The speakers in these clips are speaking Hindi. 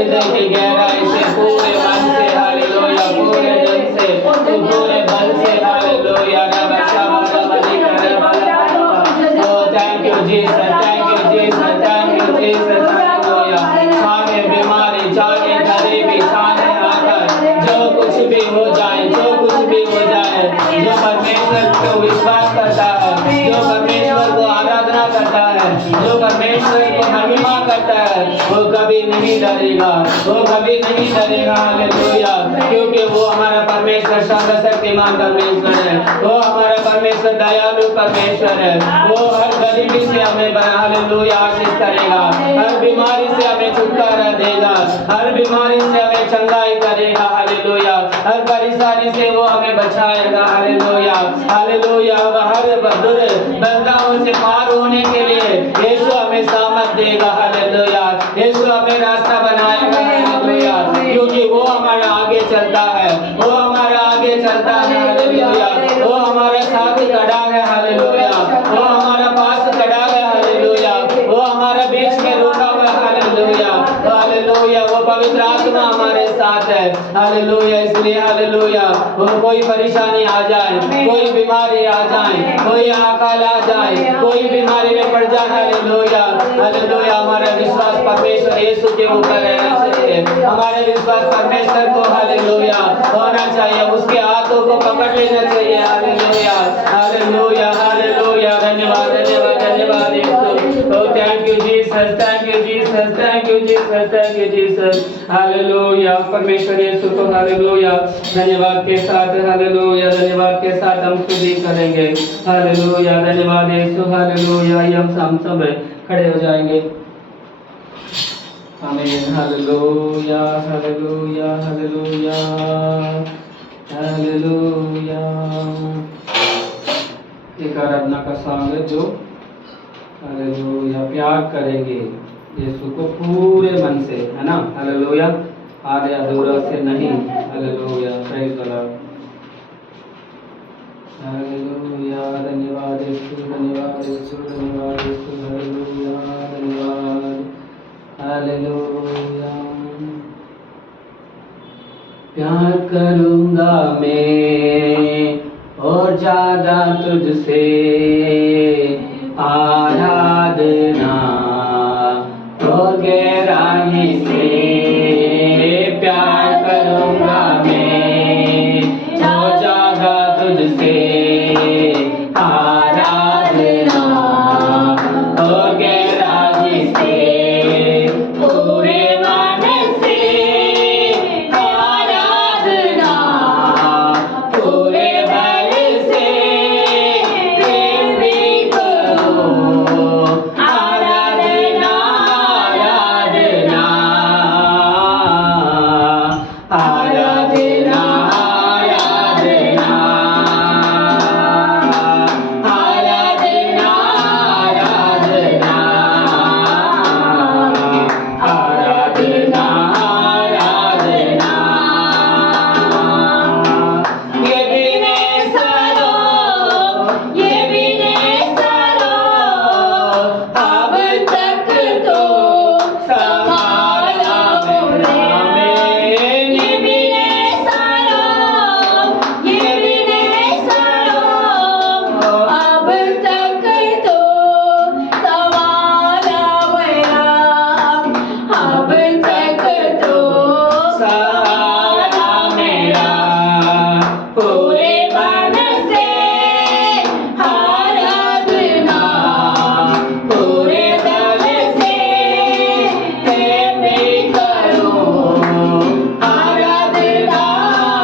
हृदय की गहराई से, पूरे मन से, हालेलुया, पूरे दिल से, पूरे बल से, hallelujah. Thank you Jesus, thank you Jesus, thank you Jesus, hallelujah. चाहे बीमारी, चाहे गरीबी, चाहे आकर जो कुछ भी हो जाए, जो कुछ भी हो जाए, जो परमेश्वर को विश्वास करता है, जो परमेश्वर को आराधना करता है, जो परमेश्वर को महिमा करता है, वो कभी नहीं डरेगा, वो कभी नहीं डरेगा, हालेलुया। क्योंकि वो हमारा परमेश्वर सर्वशक्तिमान परमेश्वर है, वो हमारा परमेश्वर दयालु परमेश्वर है। वो हर गरीबी से हमें हालेलुया आशीष करेगा, हर बीमारी से हमें छुटकारा देगा, हर बीमारी से हमें चंगाई करेगा, हालेलुया। हर परेशानी से वो हमें बचाएगा, हालेलुया, हालेलुया। हर बंधनों से पार होने के लिए यीशु हमें सामर्थ देगा, हालेलुया। यीशु हमें रास्ता बनाएगा, हालेलुया, क्योंकि वो हमारा आगे चलता है, वो हमारा आगे चलता है, हालेलुया। वो हमारे साथ खड़ा है, हालेलुया। वो हमारा पास खड़ा है, हालेलुया। वो हमारे बीच में रुका हुआ है, हालेलुया, हालेलुया। वो पवित्र आत्मा हमारे साथ है, हालेलुया। इसलिए हालेलुया, वो कोई परेशानी आ जाए, कोई बीमारी आ जाए, कोई अकाल आ जाए, कोई बीमारी में पड़ जाए, हालेलुया, हालेलुया। हमारा विश्वास परमेश्वर यीशु के ऊपर रहना चाहिए, हमारे विश्वास परमेश्वर को, हालेलुया, होना चाहिए, उसके हाथों को पकड़ लेना चाहिए, हालेलुया, हालेलुया, हालेलुया। धन्यवाद, धन्यवाद, धन्यवाद यीशु। Oh, thank you Jesus, thank you Jesus, thank you Jesus, thank you Jesus, hallelujah. परमेश्वर यीशु को हालेलुया धन्यवाद के साथ, हालेलुया, धन्यवाद के साथ हम स्तुति करेंगे, हालेलुया। धन्यवाद यीशु, हालेलुया। हम सब खड़े हो जाएंगे, आमीन, हालेलुया, हालेलुया, हालेलुया, हालेलुया। एक आराधना का सॉन्ग है जो हालेलुया प्यार करेंगे यीशु को पूरे मन से, है ना, हालेलुया, आधे अधूरा से नहीं, hallelujah, praise the Lord, hallelujah. धन्यवाद यीशु, धन्यवाद यीशु, धन्यवाद यीशु, हालेलुया, धन्यवाद, हालेलुया। प्यार करूंगा मैं और ज्यादा तुझसे, आराधना और गहराई से प्यार करूंगा मैं और ज्यादा तुझसे, आराधना और गहराई से, पूरे मन से आराधना, पूरे बल से प्रेम भी करो, आराधना, आराधना, आराधना, आराधना, आराधना, आराधना, आराधना, ये भी नहीं सरो, ये भी नहीं सरो, अब तक तो संभाला उन्होंने, ये भी नहीं सरो, ये भी नहीं सरो, अब तक तो संभाला मेरा, अब तक तो सहारा मेरा, पूरे मन से आराधना, पूरे दल से प्रेम भी करूं, आराधना,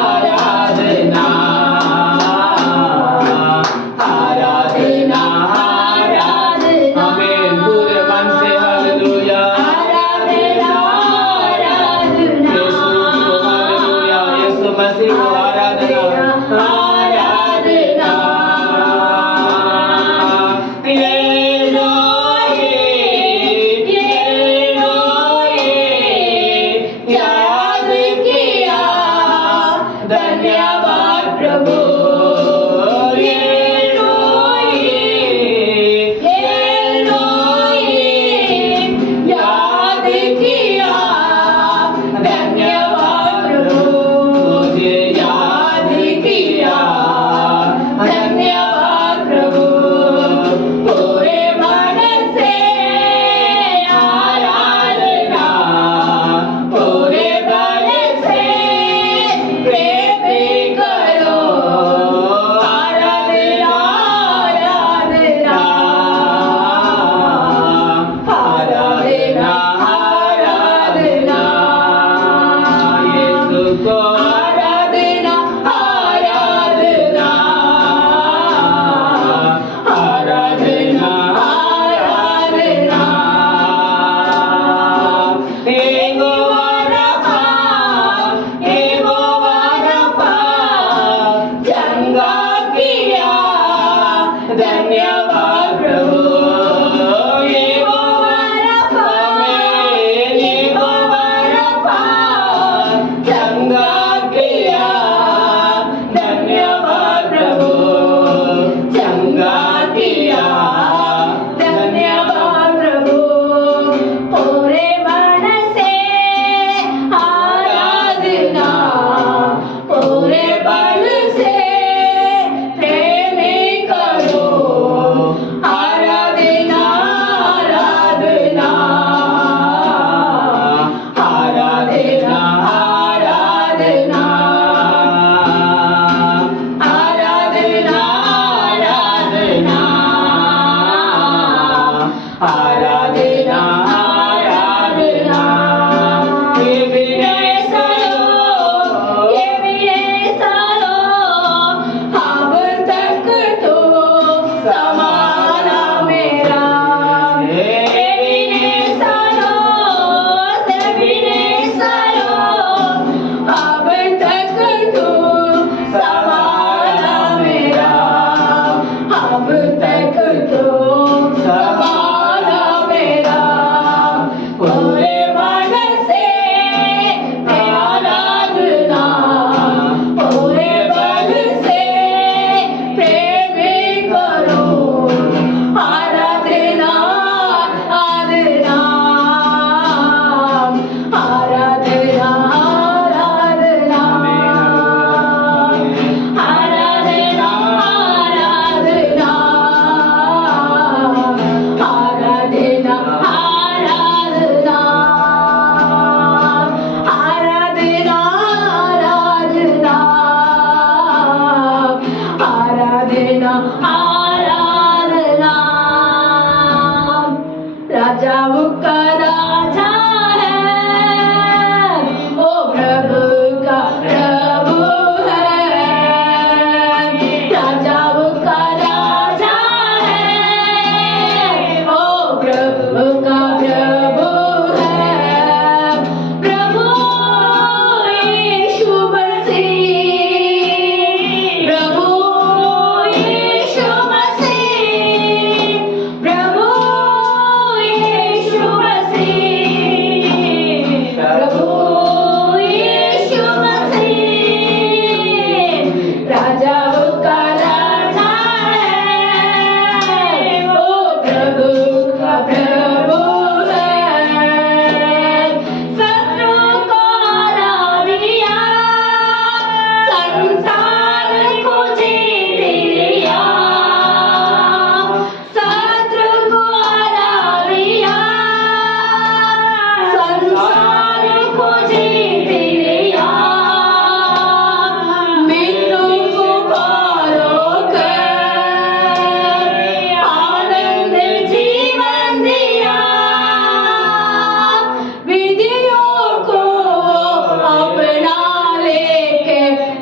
आराधना, आराधना, आराधना, आमीन, पूरे मन से, हालेलुया, आराधना, आराधना, यीशु को, हालेलुया, यीशु मसीह को आराधना, आराधना, एलोही, एलोही, याद किया, धन्यवाद प्रभु, एलोही, एलोही, याद किया,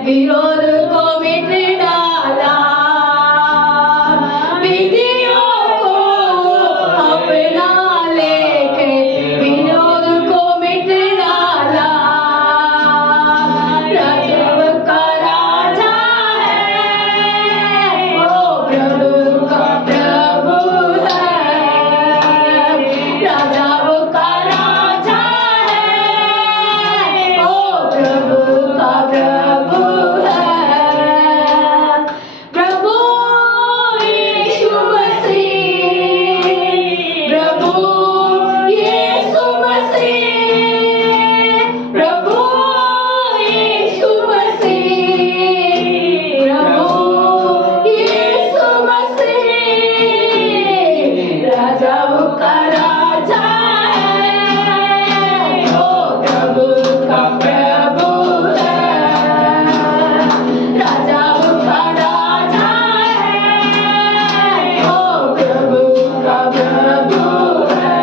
विरोध को मिट डाला, विधियों को अपना लेके विरोध को मिट डाला। राजव का राजा है, वो प्रभु का प्रभु है। राजाओं का राजा है, वो प्रभु का प्रभु है। प्रभु यीशु मसीह, प्रभु यीशु मसीह, प्रभु यीशु मसीह, प्रभु यीशु मसीह। राजाओं का राजा है, वो प्रभु का प्रभु है। राजाओं का राजा है, वो प्रभु का प्रभु है।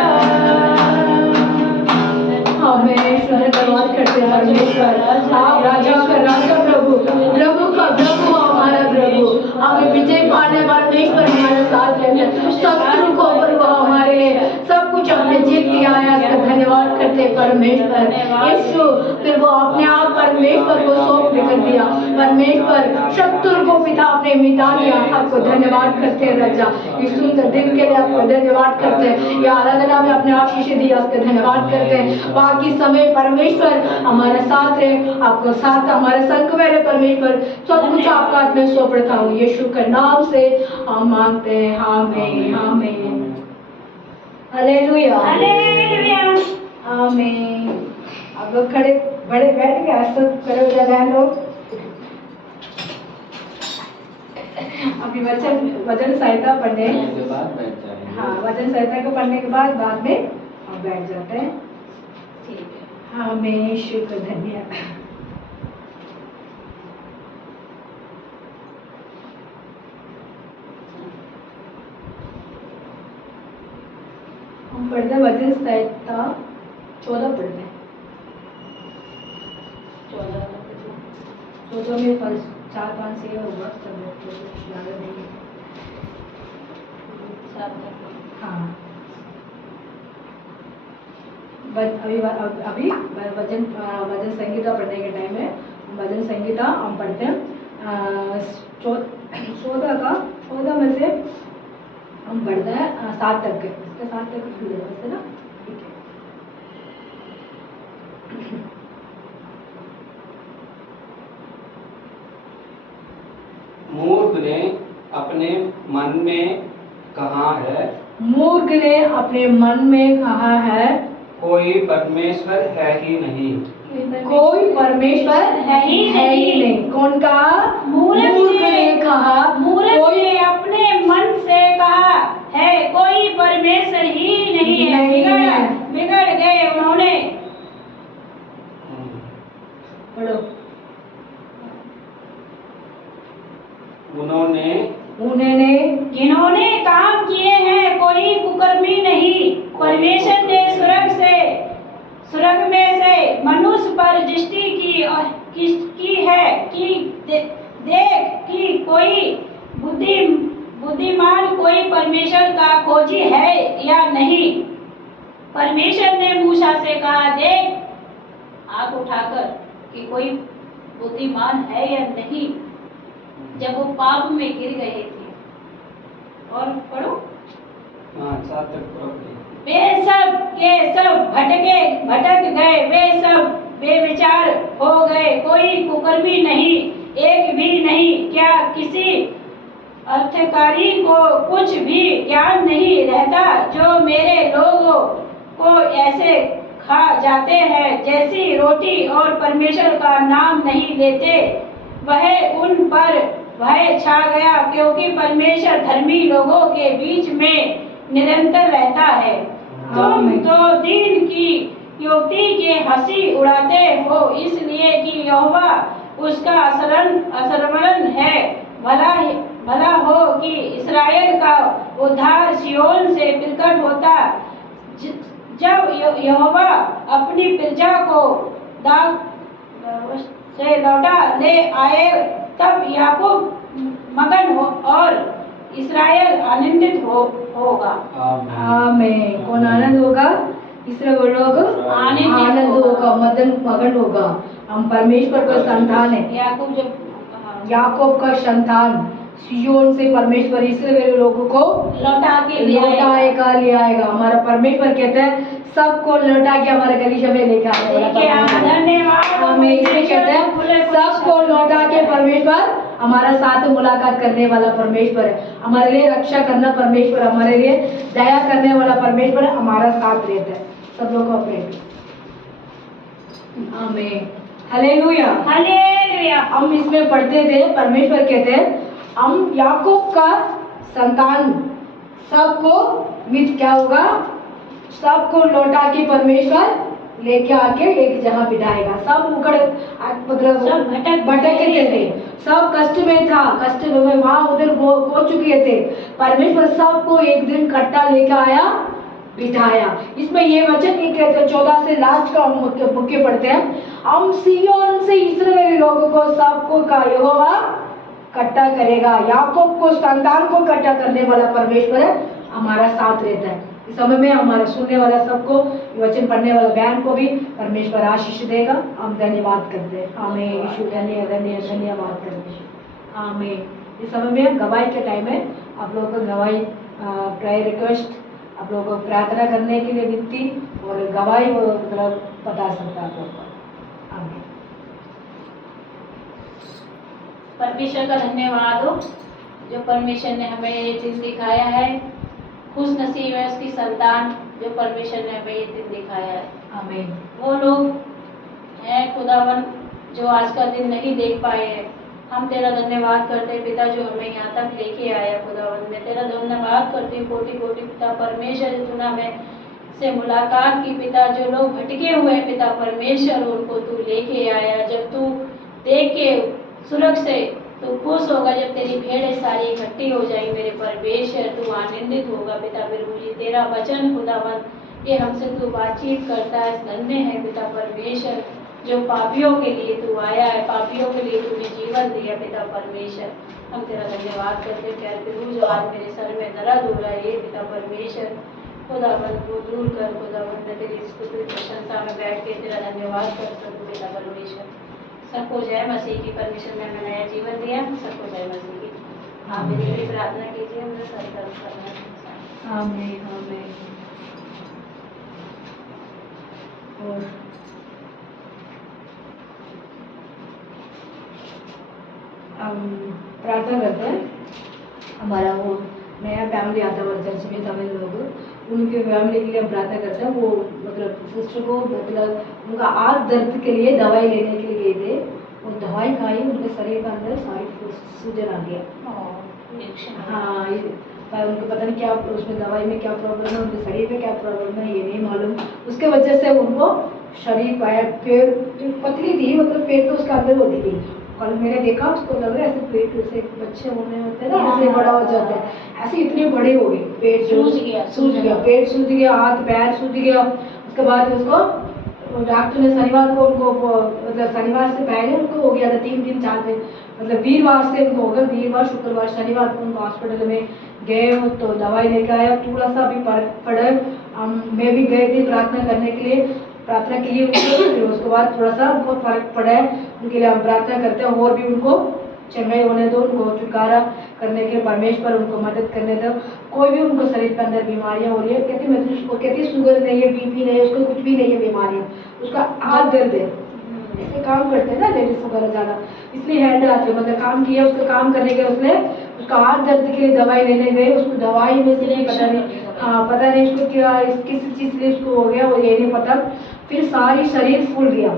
हमें धन्यवाद करते हैं परमेश्वर, आप राजा का राजा, प्रभु प्रभु का प्रभु, हमारा प्रभु। हमें विजय पाने परमेश्वर हमारे साथ रहते, शत्रु को प्रभु हमारे सब कुछ हमने जीत दिया है, इसका धन्यवाद करते हैं परमेश्वर। यीशु फिर वो अपने आप परमेश्वर को सौंप कर दिया, परमेश्वर शत्रु को पिता आपने मिटा दिया। आपको धन्यवाद करते हैं राजा, इस सुंदर दिन के लिए आपको धन्यवाद करते हैं। ये आराधना में अपने आप शीशे दिया, उसका धन्यवाद करते हैं। बाकी समय परमेश्वर हमारे साथ रहे, आपको साथ हमारे संग में रहे परमेश्वर। सब कुछ आपका हाथ में सौंप रखा हूँ, यीशु के नाम से हम मांगते हैं, आमीन आमीन। हालेलुया आमीन। आप लोग खड़े बड़े बैठ के सब खड़े हो जाए हैं लोग। अभी वचन संहिता पढ़ने के बाद बैठ जाएंगे। हाँ, वचन संहिता को पढ़ने के बाद में हम बैठ जाते हैं। ठीक है, हमें शुक्र धन्यवाद। हम पढ़ते हैं वचन संहिता 14 पढ़ते हैं। 14 में 4-5 से होगा, सब याद नहीं। हाँ, अभी वचन संहिता पढ़ने के टाइम है। वचन संहिता हम पढ़ते हैं 14 में से हम पढ़ते हैं 7 तक के, इसके 7 तक है ना, ठीक है। मूर्ख ने अपने मन में कहा है, मूर्ख ने अपने मन में कहा है, कोई परमेश्वर है ही नहीं। कोई परमेश्वर है ही नहीं। कौन कहा? मूर्ख ने कहा, मूर्ख ने अपने मन से कहा है, कोई परमेश्वर ही नहीं है। बिगड़ गए उन्होंने। पढ़ो। उन्होंने जिन्होंने काम किए हैं, कोई कुकर्मी नहीं। परमेश्वर ने स्वर्ग में से मनुष्य पर दृष्टि की है कि देख कि कोई बुद्धिमान, कोई परमेश्वर का खोजी है या नहीं। परमेश्वर ने मूसा से कहा, देख आंख उठाकर कि कोई बुद्धिमान है या नहीं, जब वो पाप में गिर गए थे। और पढ़ो। वे सब के सब भटक गए, वे सब बेविचार हो गए, कोई कुकर्मी नहीं, एक भी नहीं। क्या किसी अर्थकारी को कुछ भी ज्ञान नहीं रहता? जो मेरे लोगों को ऐसे खा जाते हैं जैसी रोटी, और परमेश्वर का नाम नहीं लेते। वह उन पर भय छा गया, क्योंकि परमेश्वर धर्मी लोगों के बीच में निरंतर रहता है। तुम तो दिन की युक्ति के हंसी उड़ाते हो, इसलिए कि यहोवा उसका असरमन है। भला हो कि इस्राएल का उद्धार सियोन से प्रकट होता। जब यहोवा अपनी प्रजा को से लौटा ले आए, तब याकूब मगन हो और इस्राएल आनंदित होगा। आमीन। कौन आनंद होगा? इसलिए वो लोग आनंद होगा, मगन होगा। हम परमेश्वर का संतान है। याकूब जब याकूब का संतान सियोन से परमेश्वर इसराएल लोगों को लौटा के ले आएगा। हमारा परमेश्वर कहते हैं सबको लौटा के हमारे कलीसिया में लेके आएगा। धन्यवाद। हमें इसमें कहते हैं सबको लौटा के परमेश्वर हमारा साथ मुलाकात करने वाला परमेश्वर है। हमारे लिए रक्षा करना परमेश्वर, हमारे लिए दया करने वाला परमेश्वर हमारा साथ रहता है। सब लोग को प्रेम। आमीन। हालेलुया। हालेलुया। हम इसमें पढ़ते थे, परमेश्वर कहते हैं हम याकूब का संतान सबको मिट क्या होगा, सबको लौटा के परमेश्वर लेके आके एक जगह बिठाएगा। सब उकड़ मतलब सब भटकते थे, सब कष्ट में था, कष्ट में वहाँ उधर हो चुके थे। परमेश्वर सबको एक दिन इकट्ठा लेके आया, बिठाया। इसमें ये वचन ये कहते हैं 14 से लास्ट का हम मुख्य पढ़ते हैं, हम सिय्योन से इस्राएली लोगों को सबको का यहोवा इकट्ठा करेगा। याकूब को संतान को इकट्ठा करने वाला परमेश्वर है, हमारा साथ रहता है। इस समय में हमारा सुनने वाला सबको, वचन पढ़ने वाला बहन को भी परमेश्वर आशीष देगा। हम धन्यवाद करते हैं। आमीन। यीशु धन्यवाद करते हैं। आमीन। इस समय में गवाही के टाइम है, आप लोगों को गवाही प्रेयर रिक्वेस्ट, आप लोगों को प्रार्थना करने के लिए विनती और गवाही मतलब बता सकता है आप लोगों को। आमीन। परमेश्वर का धन्यवाद हो जो परमेश्वर ने हमें ये दिन दिखाया है। खुश नसीब है उसकी संतान जो परमेश्वर ने हमें ये दिन दिखाया है। आमीन। वो लोग हैं खुदावन जो आज का दिन नहीं देख पाए हैं। हम तेरा धन्यवाद करते हैं पिता जो हमें यहाँ तक लेके आया। खुदावन मैं तेरा धन्यवाद करती हूँ कोटि कोटि पिता परमेश्वर तूने हमें से मुलाकात की पिता। जो लोग भटके हुए हैं पिता परमेश्वर उनको तू लेके आया। जब तू देख के सुरग से तो खुश होगा, जब तेरी भेड़ें सारी इकट्ठी हो जाएगी मेरे परमेश्वर तू आनंदित होगा पिता। प्रभु जी तेरा वचन खुदावन ये हमसे तू बातचीत करता है, धन्य है पिता परमेश्वर जो पापियों के लिए तू आया है, पापियों के लिए तूने जीवन दिया पिता परमेश्वर। हम तेरा धन्यवाद करते हैं प्यारे प्रभु जो आज मेरे सर में दर्द हो रहा है ये पिता परमेश्वर खुदावन को दूर कर। खुदावन मैं तेरी स्तुति प्रशंसा में बैठ के तेरा धन्यवाद कर सकूँ पिता परमेश्वर। सबको जय मसीह की। परमेश्वर ने हमें नया जीवन दिया, सबको जय मसीह की। आप मेरे लिए प्रार्थना कीजिए। हमने संकल्प करना है। आमीन। आमीन। और हम प्रार्थना करते हैं हमारा वो नया फैमिली आता है हमारे चर्च में तमिल लोग, उनके फैमिली के लिए हम प्रार्थना करते हैं। वो मतलब सिस्टर को मतलब उनका आंख दर्द के लिए दवाई लेने के लिए गए थे, और दवाई खाई उनके शरीर के अंदर साइड सूजन आ गया। हाँ पर उनको पता नहीं क्या उसमें दवाई में क्या प्रॉब्लम है, उनके शरीर में क्या प्रॉब्लम है ये नहीं मालूम। उसके वजह से उनको शरीर पैर पतली थी, मतलब पेट तो उसका अंदर होती थी। कल मैंने देखा उसको लग रहा है ऐसे पेट से बच्चे होने होते हैं ना, ऐसे बड़ा हो जाता है, ऐसे इतने बड़े हो गए, पेट सूज गया, पेट सूज गया, हाथ पैर सूज गया। उसके बाद उसको डॉक्टर ने शनिवार को उनको मतलब शनिवार से पहले उनको हो गया था 3 दिन 4 दिन, मतलब वीरवार से उनको हो गया, वीरवार शुक्रवार शनिवार को उनको हॉस्पिटल में गए तो दवाई लेकर आया। थोड़ा सा भी फर्क पड़ा। मैं भी गए थे प्रार्थना करने के लिए, प्रार्थना की उनको, फिर उसके बाद थोड़ा सा उनको फर्क पड़ा है, उनके लिए हम प्रार्थना करते हैं। और भी उनको चंगाई होने दो, उनको छुटकारा करने के परमेश्वर उनको मदद करने दो। कोई भी उनको शरीर के अंदर बीमारियां हो रही है, कहती मैं उसको कहती शुगर नहीं है, बीपी नहीं है, उसको कुछ भी नहीं है बीमारियां, उसका हाथ दर्द है। ऐसे काम करते हैं ना लेडीज वगैरह ज़्यादा, इसलिए हैंड आते हैं, मतलब काम किया उसका काम करने के उसने उसका हाथ दर्द के लिए दवाई लेने गए, उसको दवाई में से पता नहीं पता नहीं उसको क्या किस चीज़ से उसको हो गया वो ये नहीं पता। फिर सारी शरीर फूल गया,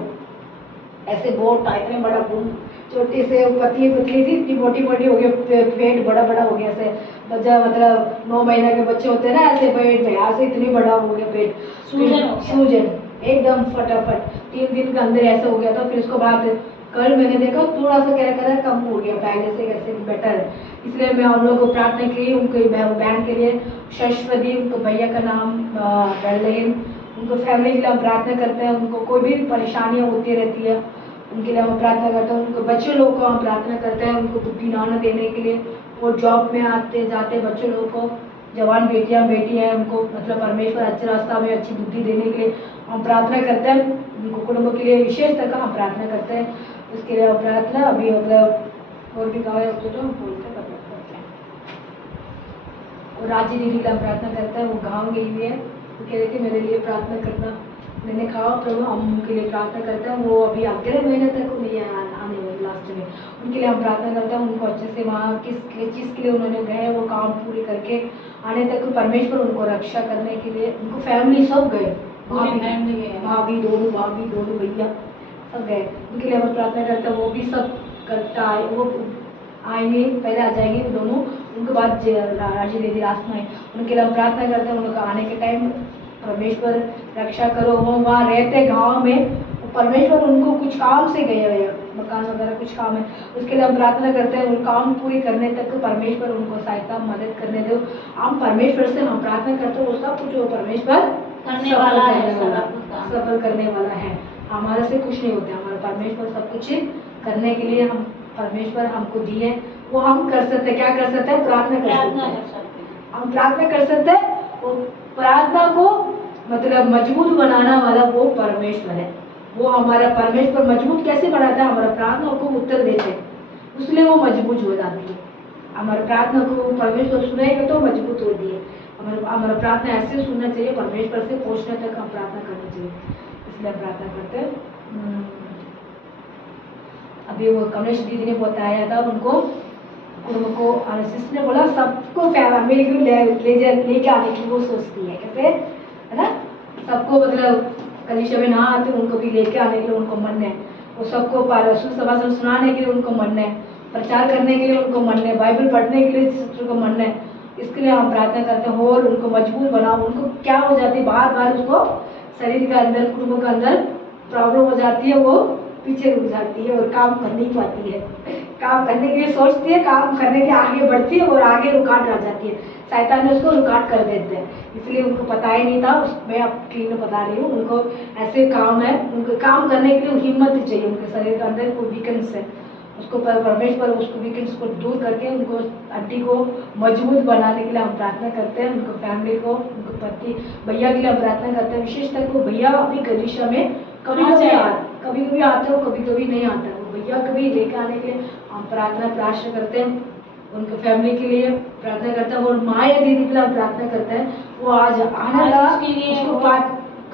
ऐसे बहुत इतने बड़ा खून, छोटी से पतली पतली थी, इतनी मोटी मोटी हो गई, पेट बड़ा बड़ा हो गया, ऐसे बच्चा मतलब 9 महीने के बच्चे होते हैं ना ऐसे पेट में, ऐसे इतनी बड़ा हो गया पेट, सूजन एकदम फटाफट 3 दिन के अंदर ऐसा हो गया था। फिर उसको बाद कल मैंने देखा थोड़ा सा क्या कम हो गया, पहले से कैसे बेटर है। इसलिए मैं उन लोगों को प्रार्थना की, उनके बहन के लिए शश्वती, उनको भैया का नाम बेलहीन, उनको फैमिली के लिए हम प्रार्थना करते हैं। उनको कोई भी परेशानियाँ होती रहती है, उनके लिए हम प्रार्थना करते हैं। उनको बच्चे लोग को हम प्रार्थना करते हैं, उनको बुद्धि ज्ञान देने के लिए। वो जॉब में आते जाते बच्चे लोगों को, जवान बेटियां बेटी हैं, उनको मतलब परमेश्वर अच्छे रास्ता में अच्छी बुद्धि देने के लिए हम प्रार्थना करते हैं। उनको कुटुंब के लिए विशेष तक हम प्रार्थना करते हैं। उसके लिए हम प्रार्थना अभी मतलब और भी गाँव है तो हम बोलते हैं करते हैं। और राजी दीदी का हम प्रार्थना करते हैं, वो गाँव गई हुई है, वो कह रहे थे मेरे लिए प्रार्थना करना। मैंने कहा प्रभु हम उनके लिए प्रार्थना करते हैं। वो अभी अगले महीने तक नहीं आने वाले लास्ट में, उनके लिए हम प्रार्थना करते हैं। उनको अच्छे से वहाँ किस चीज़ के लिए उन्होंने गए वो काम पूरी करके आने तक परमेश्वर उनको रक्षा करने के लिए। उनको फैमिली सब गए, भाभी दोनों भैया सब गए, उनके लिए हम प्रार्थना करते हैं। वो भी सब करता है, वो आएंगे पहले आ जाएंगे दोनों, उनके बाद राजी दीदी लास्ट में। उनके लिए हम प्रार्थना करते हैं, उनका आने के टाइम परमेश्वर रक्षा करो। वो वहाँ रहते गांव में, परमेश्वर उनको कुछ काम से गए हुए हैं, मकान वगैरह कुछ काम है, उसके लिए हम प्रार्थना करते हैं। उन काम पूरी करने तक परमेश्वर उनको सहायता मदद करने दो। हम परमेश्वर से हम प्रार्थना करते हैं, वो सब कुछ वो परमेश्वर सफल करने वाला है। हमारे से कुछ नहीं होता, हमारा परमेश्वर सब कुछ करने के लिए हम परमेश्वर हमको दिए, वो हम कर सकते हैं। क्या कर सकते हैं? प्रार्थना कर सकते हैं। हम प्रार्थना कर सकते हैं। वो प्रार्थना को मतलब मजबूत बनाना वाला वो परमेश्वर है। वो हमारा परमेश्वर मजबूत कैसे बनाता है? हमारा प्रार्थना को उत्तर देते हैं, इसलिए वो मजबूत हो जाती है। हमारा प्रार्थना को परमेश्वर सुनेगा तो मजबूत होती है। हमारा प्रार्थना ऐसे सुनना चाहिए, परमेश्वर से पहुंचने तक हम प्रार्थना करनी चाहिए, इसलिए हम प्रार्थना करते हैं। अभी वो कमलेश दीदी ने बताया था उनको कुटुंब को, सिस्टर ने बोला सबको फैमिली को लेके आने की वो सोचती है, कैसे है ना, सबको मतलब कलीसिया में ना आते उनको भी लेके आने के लिए उनको मन है। वो सबको सुसमाचार सुनाने के लिए उनको मन है, प्रचार करने के लिए उनको मन है, बाइबल पढ़ने के लिए सिस्टर को मन है। इसके लिए हम प्रार्थना करते हैं और उनको मजबूत बनाओ। उनको क्या हो जाती है, बार बार उसको शरीर के अंदर कुटुंब के अंदर प्रॉब्लम हो जाती है, वो पीछे रुक जाती है और काम कर नहीं पाती है। काम करने के लिए सोचती है, काम करने के आगे बढ़ती है और आगे रुकावट आ जाती है, शैतान ने उसको रुकावट कर देते हैं। इसलिए उनको पता ही नहीं था, मैं अब क्लीन बता रही हूँ। उनको ऐसे काम है, उनको काम करने के लिए हिम्मत चाहिए। उनके शरीर के अंदर कोई वीकनेस है, उसको परमेश्वर उसको वीकनेस को दूर करके उनको हड्डी को मजबूत बनाने के लिए हम प्रार्थना करते हैं। उनको फैमिली को, उनको पति भैया के लिए हम प्रार्थना करते हैं। विशेषतः वो भैया अभी गलीशा में कभी कभी आते हो, कभी कभी नहीं आता। वो भैया कभी लेकर आने के लिए हम प्रार्थना करते हैं। उनके फैमिली के लिए प्रार्थना करते हैं और माया दीदी के लिए हम प्रार्थना करते हैं। वो आज आना था, उसको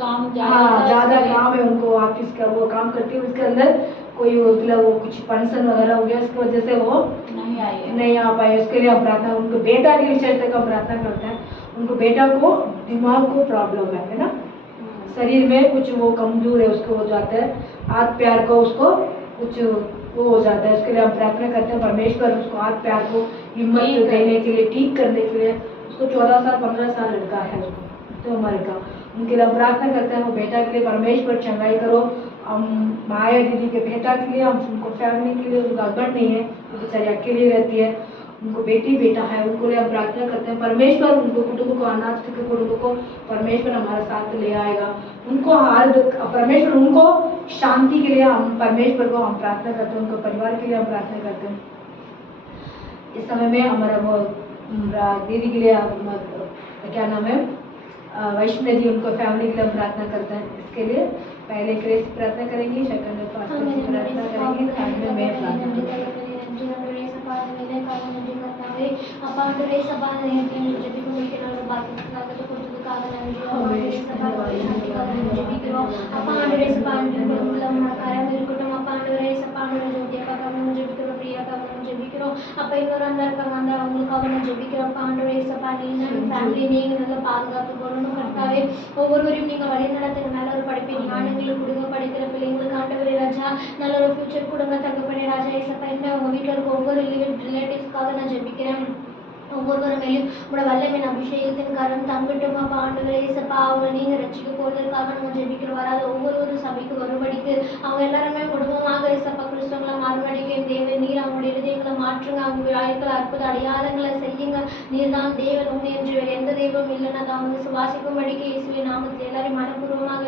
काम ज़्यादा काम है उनको, ऑफिस का वो काम करती है, उसके अंदर कोई मतलब वो कुछ फंक्शन वगैरह हो गया, इसकी वजह से वो नहीं आ पाए। उसके लिए हम प्रार्थना, उनको बेटा के विषय तक हम प्रार्थना करते हैं। उनको बेटा को दिमाग को प्रॉब्लम है ना, शरीर में कुछ वो कमजोर है, उसको हो जाता है, हाथ पैर को उसको कुछ वो हो जाता है। उसके लिए हम प्रार्थना करते हैं परमेश्वर उसको हाथ पैर को हिम्मत देने के लिए, ठीक करने के लिए। उसको 14 साल 15 साल लड़का है उसको, तो हमारे का उनके लिए हम प्रार्थना करते हैं। वो बेटा के लिए परमेश्वर चंगाई करो। हम माया दीदी के बेटा के लिए, हम उनको फैमिली के लिए, उनका हस्बैंड नहीं है, वो बेचारी अकेली रहती है, उनको बेटी बेटा है, उनको लिए हम प्रार्थना करते हैं। परमेश्वर उनको कुटुंब को, अनाथ के कुटुंब को परमेश्वर हमारे साथ ले आएगा। उनको परमेश्वर उनको शांति के लिए हम परमेश्वर को हम प्रार्थना करते हैं। उनको परिवार के लिए हम प्रार्थना करते हैं। इस समय में हमारा वो दीदी के लिए क्या नाम है, वैष्णव जी, उनको फैमिली के लिए हम प्रार्थना करते हैं। इसके लिए पहले क्रेस प्रार्थना करेंगे, सेकंड पास्टर की प्रार्थना करेंगे, थर्ड में मैं प्रार्थना करूंगी। அப்ப இன்னொரு அந்த இருக்காங்க அவங்களுக்கு அவங்க ஜெபிக்கிறோம். ஆண்டவரே இயேசுப்பா நீங்க ஃபேமிலி நீங்க நல்லா பாதுகாத்து கொள்ளணும் கர்த்தாவே. ஒவ்வொருவரையும் நீங்க வழி நடத்துங்க, நல்ல ஒரு படிப்பை ஞானங்களை கொடுங்க, படிக்கிற பிள்ளைங்களுக்கு ஆண்டவரே ராஜா நல்ல ஒரு ஃபியூச்சர் கொடுங்க தகப்பனே ராஜா இயேசுப்பா. இன்னும் உங்க வீட்டில் இருக்க ஒவ்வொரு ரிலேட்டிவ்ஸ்க்காக நான் ஜெபிக்கிறேன். ஒவ்வொருவர மேலும் உங்களோட வல்லமையின் அபிஷேகத்தின் கரம் தங்கட்டும் அப்பா. ஆண்டவரே இயேசுப்பா அவங்களை நீங்க ரட்சிக்க போவதற்காக நம்ம ஜெபிக்கிற வராத ஒவ்வொரு சபைக்கு வரும்படிக்கு அவங்க எல்லாருமே குடும்பமாக இயேசுப்பா கிறிஸ்தவங்களா மாறுபடிக்கு தேவை நீர் அவங்களுடைய காரியங்களை மாற்றுங்க. அவங்க வாழ்க்கையில் அற்புத அடையாளங்களை செய்யுங்க. நீர் தான் தேவன், உண்மை என்று வேறு எந்த தெய்வம் இல்லைன்னா தான் வந்து சுவாசிக்கும்படிக்கு இயேசுவின் நாமத்தில் எல்லாரையும் மனப்பூர்வமாக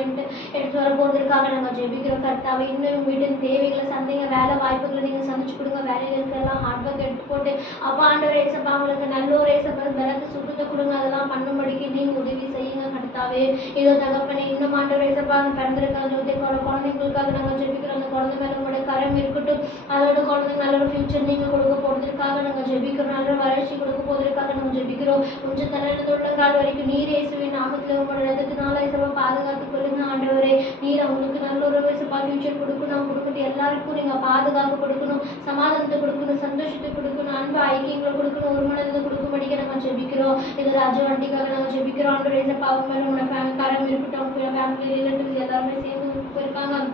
எடுத்து வர போவதற்காக நாங்கள் ஜெபிக்கிறோம். கர்த்தாவே, இன்னும் வீட்டின் தேவைகளை சந்தைங்க வேலை வாய்ப்புகளை நீங்கள் சந்திச்சு கொடுங்க. வேலையில் இருக்கிறதெல்லாம் ஹார்ட் ஒர்க் எடுத்து போட்டு அப்பா ஆண்டவர் ஏசப்பா அவங்களுக்கு நல்ல ஒரு ஏசப்பா பலத்தை சுத்தத்தை கொடுங்க. அதெல்லாம் பண்ணும்படிக்கு நீங்கள் உதவி செய்யுங்க கர்த்தாவே. இதோ தகப்பனே, இன்னும் ஆண்டவர் ஏசப்பா பிறந்திருக்கிற குழந்தைங்களுக்காக நாங்கள் ஜெபிக்கிறோம். அந்த குழந்தை மேலே உங்களுடைய கரம் இருக்கட்டும். அதோட குழந்தைங்க நல்ல ஒரு ஃபியூச்சர் நீங்கள் கொடுக்க போவதற்காக நாங்கள் ஜெபிக்கிறோம். நல்ல வளர்ச்சி கொடுக்க போவதற்காக நாங்கள் ஜெபிக்கிறோம். கொஞ்சம் தலைநடத்தோட கால் வரைக்கும் நீர் இயேசுவின் நாமத்தில் உங்களோட ரத்தத்தினால ஏசப்பா பாதுகாத்துக் கொள்ளுங்க ஆண்டவரே. நீர் அவங்களுக்கு நல்ல ஒரு ஏசப்பா ஃபியூச்சர் கொடுக்கணும். அவங்க குடும்பத்தை எல்லாருக்கும் நீங்கள் பாதுகாப்பு கொடுக்கணும், சமாதானத்தை கொடுக்கணும், சந்தோஷத்தை கொடுக்கணும், அன்பு ஐக்கியங்களை கொடுக்கணும், ஒரு மனதை கொடுக்கும்படிக்க நாங்கள் ஜெபிக்கிறோம். இது ராஜவண்டிக்காக நாங்கள் ஜெபிக்கிறோம். ஆண்டவர் ஏசப்பா அவங்க மேலே உங்களோட காரம் இருக்கட்டும். அவங்க ஃபேமிலி ரிலேட்டிவ்ஸ் எல்லாருமே சேர்ந்து போயிருக்காங்க.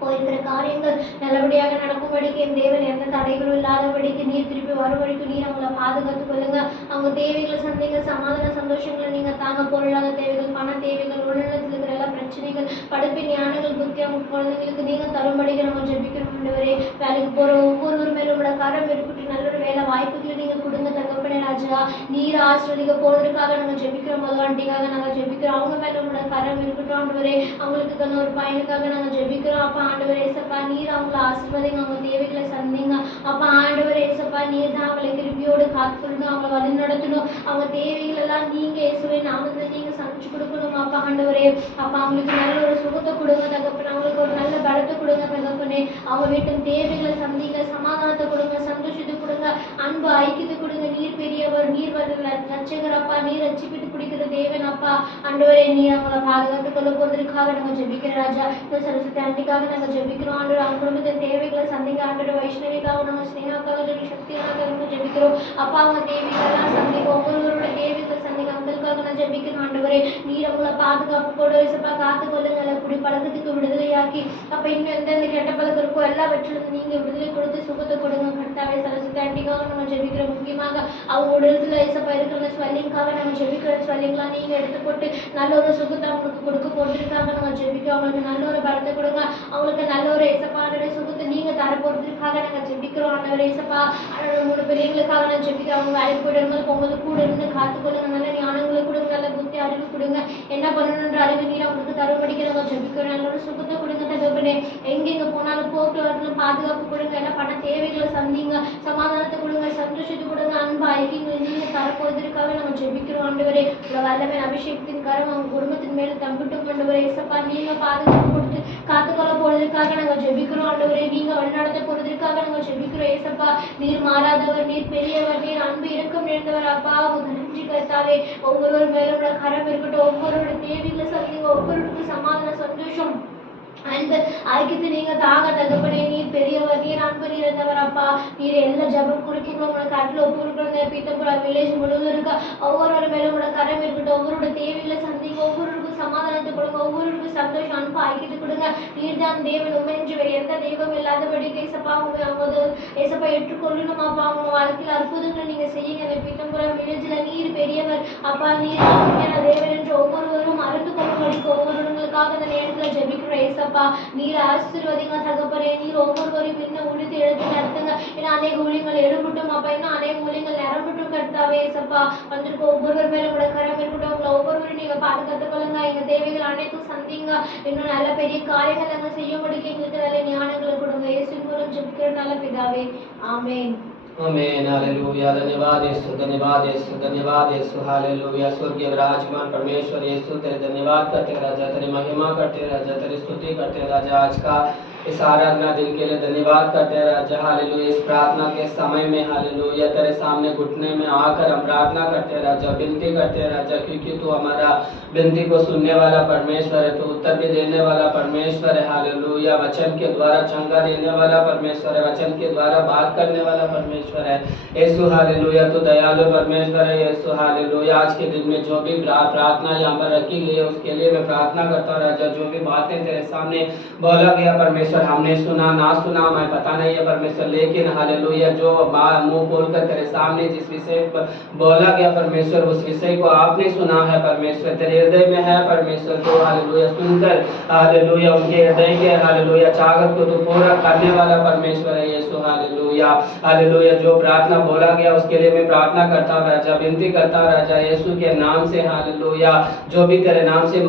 போயிருக்கிற காரியங்கள் நல்லபடியாக நடக்கும்படிக்கு என் தேவன் எந்த தடைகளும் இல்லாதபடிக்கு நீர் திருப்பி வரும்படிக்கு நீர் அவங்கள பாதுகாத்துக் கொள்ளுங்க. அவங்க தேவைகளை சந்தைங்க சமாதான சந்தோஷங்களை நீங்கள் தாங்க. பொருளாதார தேவைகள், பண தேவைகள், உடல்நலத்தில் இருக்கிற எல்லா பிரச்சனைகள், படிப்பின் ஞானங்கள், புத்தி அவங்க குழந்தைங்களுக்கு நீங்கள் தரும்படிக்கு நம்ம ஜெபிக்கிறோம். ஆண்டவரே, வேலைக்கு போகிற ஒவ்வொரு மேலும் உங்களோட கரம் இருக்கட்டும். நல்ல ஒரு வேலை வாய்ப்புகளை நீங்கள் கொடுங்க தகப்பனே ராஜா. நீர் ஆசிரியக்க போவதற்காக நாங்கள் ஜெபிக்கிறோம். முதலாண்டிக்காக நாங்கள் ஜெபிக்கிறோம். அவங்க மேலே உங்களோட கரம் இருக்கட்டும் ஆண்டவரே. அவங்களுக்கு தந்த ஒரு பையனுக்காக நாங்கள் ஜெபிக்கிறோம். அப்பா ஆண்டவர் ஏசப்பா நீர் அவங்களை ஆசீர்வதிங்க. அவங்க தேவைகளை சந்திங்க. அப்பா ஆண்டவர் ஏசப்பா நீர் தான் அவங்களை கிருபியோடு காத்துக்கொள்ளுங்க. அவங்களை வழி நடத்தணும். அவங்க தேவைகள் எல்லாம் நீங்க இயேசுவின் நாமத்தில் நீங்க சமைச்சு கொடுக்கணும். அப்பா ஆண்டவரே, அப்பா அவங்களுக்கு நல்ல ஒரு சுகத்தை கொடுங்க தகப்பனே. அவங்களுக்கு ஒரு நல்ல பலத்தை கொடுங்க தகப்பனே. அவங்க வீட்டின் தேவைகளை சந்திங்க, சமாதானத்தை கொடுங்க, சந்தோஷத்தை கொடுங்க, அன்பு ஐக்கியத்தை கொடுங்க. நீர் பெரியவர், நீர் ரட்சகர் அப்பா. நீர் ரட்சிப்பிட்டு பிடிக்கிற தேவன் அப்பா ஆண்டவரே. நீர் அவங்களை பாதுகாத்துக் கொள்ள போவதற்காக நாங்கள் ஜெபிக்கிற ராஜா. இந்த சரஸ்வதி ஆண்டிக்காக நாங்கள் ஜெபிக்கிறோம். ஆண்டவர் அவங்க குடும்பத்தின் தேவைகளை சந்திங்க. ஆண்டவர் வைஷ்ணவிக்காக நாங்கள் ஸ்னேகாக்காக சொல்லி சக்தியாக நாங்கள் ஜெபிக்கிறோம். அப்பா அவங்க தேவைகளெல்லாம் சந்திங்க. ஒவ்வொருவரோட தேவைகளை சந்திங்க. அவங்களுக்காக நான் ஜெபிக்கிறோம். ஆண்டவரே, நீர் அவங்கள பாதுகாப்பு கூட இயேசப்பா காத்துக்கொள்ளுங்க. குடி பழக்கத்துக்கு விடுதலையாக்கி அப்ப இன்னும் எந்தெந்த கெட்ட பழக்கம் இருக்கோ எல்லாவற்றிலிருந்து நீங்க விடுதலை கொடுத்து சுகத்தை கொடுங்க கர்த்தாவே. சரஸ்வதி ஆண்டிக்காக நாங்கள் ஜெபிக்கிறோம். முக்கியமாக அவங்க உடலத்துல இயேசப்பா இருக்கிற ஸ்வெல்லிங்காக நாங்கள் ஜெபிக்கிற ஸ்வெல்லிங்லாம் நீங்க எடுத்து போட்டு நல்ல ஒரு சுகத்தை அவங்களுக்கு கொடுக்க போட்டிருக்காங்க. நாங்கள் ஜெபிக்கிறோம். அவங்களுக்கு நல்ல ஒரு பலத்தை கொடுங்க. அவங்களுக்கு நல்ல ஒரு இயேசப்பாவுடைய சுகத்தை நீங்க தரப்போறதுக்காக நாங்கள் ஜெபிக்கிறோம். ஆண்டவர் இயேசப்பா 3 பெரியவங்களுக்காக நான் ஜெபிக்கிறோம். அவங்க வேலைக்கு போயிட்டு இருந்தாலும் பொங்கல் கூட இருந்து காத்துக்கொள்ளுங்க. நல்ல ஞானங்களை கொடுங்க, நல்ல புத்தி அறிவு கொடுங்க. என்ன பண்ணணுன்ற அறிவு நீர் அவங்களுக்கு தரும்படிக்கு நாங்கள் ஜெபிக்கிறோம். நல்ல ஒரு சுகத்தை கொடுங்க தகப்பனே. எங்கெங்க போனாலும் போக்குவரத்துல பாதுகாப்பு கொடுங்க. எல்லாம் பண தேவைகளை சந்திங்க, சமாதானத்தை கொடுங்க, சந்தோஷத்தை கொடுங்க, அன்பு ஐக்கியங்களை நீங்க தரப்போவதற்காக நாங்கள் ஜெபிக்கிறோம். ஆண்டவரே, வல்லமை அபிஷேகத்தின் கரம் அவங்க குடும்பத்தின் மேல தம்பிட்டும் ஆண்டவரே. இயேசப்பா நீங்க பாதுகாப்பு கொடுத்து காத்துக்கொள்ள போவதற்காக நாங்கள் ஜெபிக்கிறோம். ஆண்டவரே, நீங்க வழிநடத்த போவதற்காக நாங்கள் ஜெபிக்கிறோம். இயேசப்பா நீர் மாறாதவர், நீர் பெரியவர், நீர் அன்பு இரக்கம் நிறைந்தவர் அப்பா. அவங்க நன்றி கர்த்தாவே. ஒவ்வொரு மேலும் கரம் இருக்கட்டும். ஒவ்வொருவரோட தேவைகளை சந்திங்க. ஒவ்வொருவருக்கும் சமாதான சந்தோஷம் அன்பு ஐக்கியத்தை நீங்க தாங்க தகப்பனே. நீர் பெரியவர், நீர் அன்பு நிறைந்தவர் அப்பா. நீர் எல்லா ஜபம் குறிக்கணும். உங்களை கட்டில் ஒப்புருக்குறங்க பீத்தப்புற வில்லேஜ் முழுவதும் இருக்க ஒவ்வொரு மேலும் உங்களோட கரம் இருக்கட்டும். ஒவ்வொருட தேவைகளை சந்திங்க. ஒவ்வொருவருக்கும் சமாதானத்தை கொடுங்க. ஒவ்வொருவருக்கும் சந்தோஷம் அன்பு ஐக்கியத்தை கொடுங்க. நீர் தான் தேவன், உண்மையின்றி வேறு எந்த தெய்வம் இல்லாதபடி ஏசப்பா அவங்க ஏசப்பா ஏற்றுக்கொள்ளணும் அப்பா. அவங்க வாழ்க்கையில் அற்புதங்களை நீங்க செய்யுங்க. அந்த பீத்தம்புரம் வில்லேஜில் நீர் பெரியவர் அப்பா. நீர் தேவன் என்று ஒவ்வொருவரும் அறிந்து கொள்ளும்படிக்கு ஒவ்வொருவர்களுக்காக அந்த நேரத்தில் ஜெபிக்கிற ஏசப்பா. நீர் ஆசீர்வதிங்க தகப்பனே. நீர் ஒவ்வொருவரையும் இன்னும் உடுத்தி எடுத்து நடத்துங்க. ஏன்னா அநேக ஊழியங்கள் எழும்பட்டும் அப்பா. இன்னும் அநேக ஊழியங்கள் நிரம்பட்டும் கர்த்தாவே. ஏசப்பா வந்திருக்க ஒவ்வொருவர் மேலும் கூட கரம் இருக்கட்டும். உங்களை ஒவ்வொருவரும் நீங்க பாதுகாத்துக் கொள்ளுங்க. எங்க தேவைகள் அனைத்தும் சந்திங்க. இன்னும் நல்ல பெரிய காரியங்கள் நாங்கள் செய்ய முடியும். எங்களுக்கு நல்ல ஞானங்களை கொடுங்க. இயேசுவின் மூலம் ஜெபிக்கிற நல்ல பிதாவே, ஆமென். Amen hallelujah. धन्यवाद यीशु, धन्यवाद यीशु, धन्यवाद यीशु। हालेलुया। स्वर्गीय विराजमान परमेश्वर यीशु, तेरे धन्यवाद करते राजा, तेरी महिमा करते राजा, तेरी स्तुति करते राजा। आज का इस आराधना दिन के लिए धन्यवाद करते राजा। हालेलुया। इस प्रार्थना के समय में हालेलुया तेरे सामने घुटने में आकर हम प्रार्थना करते राजा, विनती करते राजा, क्योंकि तू हमारा विनती को सुनने वाला परमेश्वर है, तू उत्तर भी देने वाला परमेश्वर है। हालेलुया। वचन के द्वारा चंगा देने वाला परमेश्वर है, वचन के द्वारा बात करने वाला परमेश्वर है यीशु। हालेलुया। तू दयालु परमेश्वर है यीशु। हालेलुया। आज के दिन में जो भी प्रार्थना यहाँ पर रखी गई है उसके लिए मैं प्रार्थना करता हूँ राजा। जो भी बातें तेरे सामने बोला गया परमेश्वर परमेश्वर हमने सुना ना सुना मैं पता नहीं है परमेश्वर, लेकिन हालेलुया जो मुंह खोलकर तेरे सामने जिस विषय पर बोला गया परमेश्वर, उस विषय को आपने सुना है परमेश्वर, तेरे हृदय में है परमेश्वर। तो हालेलुया सुनकर हालेलुया उनके हृदय के हालेलुया चाहत को तो पूरा करने वाला परमेश्वर है यीशु। हालेलुया हालेलुया जो प्रार्थना बोला गया उसके लिए मैं प्रार्थना करता हूँ राजा, विनती करता हूँ राजा यीशु के नाम से। हालेलुया जो भी तेरे नाम से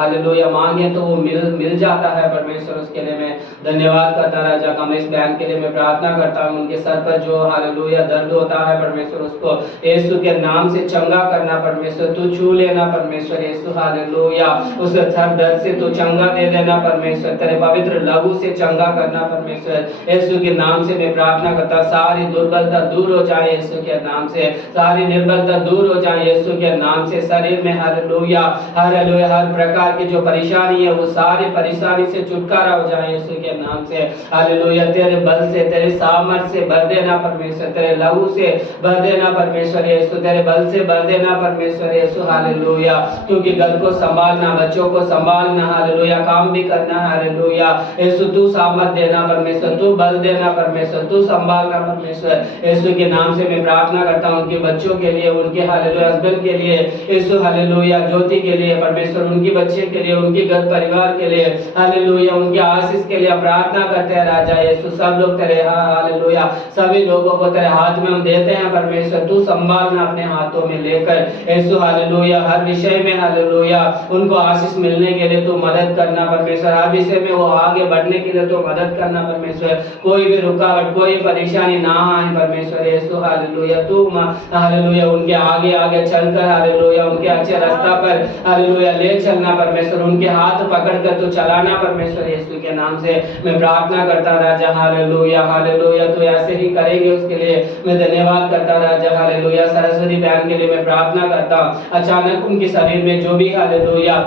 हालेलुया मांगे तो वो मिल जाता है परमेश्वर, उसके लिए मैं धन्यवाद करता राजा। कमलेश बहन के लिए मैं प्रार्थना करता हूँ, उनके सर पर जो हालेलुया दर्द होता है परमेश्वर उसको यीशु के नाम से चंगा करना परमेश्वर, तू छू लेना परमेश्वर यीशु। हालेलुया उस सर दर्द से तू चंगा दे देना परमेश्वर, तेरे पवित्र लहू से चंगा करना परमेश्वर यीशु के नाम से मैं प्रार्थना करता। सारी दुर्बलता दूर हो जाए यीशु के नाम से, सारी निर्बलता दूर हो जाए यीशु के नाम से। शरीर में हालेलुया हालेलुया हर प्रकार की जो परेशानी है वो सारी परेशानी से छुटकारा हो जाए यीशु के नाम से। हालेलुया तेरे बल से तेरे सामर्थ से भर देना परमेश्वर, तेरे लहू से भर देना परमेश्वर यीशु, तेरे बल से भर देना परमेश्वर यीशु। हालेलुया क्योंकि घर को संभालना, बच्चों को संभालना, हालेलुया काम भी करना, हालेलुया यीशु तू सामर्थ देना परमेश्वर, तू बल देना परमेश्वर, तू संभालना परमेश्वर यीशु के नाम से मैं प्रार्थना करता हूँ उनके बच्चों के लिए, उनके हालेलुया हस्बैंड के लिए यीशु, हालेलुया ज्योति के लिए परमेश्वर, उनके बच्चे के लिए, उनके घर परिवार के लिए, हालेलुया उनके आशीष के लिए प्रार्थना करते हैं राजा यीशु। सब लोग तेरे हालेलुया सभी लोगों को तेरे हाथ में हम देते हैं परमेश्वर, तू संभालना अपने हाथों में लेकर यीशु। हालेलुया हर विषय में हालेलुया उनको आशीष मिलने के लिए तू मदद करना परमेश्वर, हर विषय में वो आगे बढ़ने के लिए तो मदद करना परमेश्वर, कोई भी रुकावट कोई परेशानी ना आए परमेश्वर यीशु। हालेलुया तू हालेलुया उनके आगे आगे चलकर हालेलुया उनके अच्छे रास्ता पर हालेलुया ले चलना परमेश्वर, उनके हाथ पकड़कर तो चलाना परमेश्वर यीशु के नाम से मैं प्रार्थना करता राजा। हालेलुया हालेलुया तो ऐसे ही करेंगे उसके लिए मैं धन्यवाद करता राजा। हालेलुया सरस्वती बहन के लिए मैं प्रार्थना करता हूँ, अचानक उनके शरीर में जो भी हालेलुया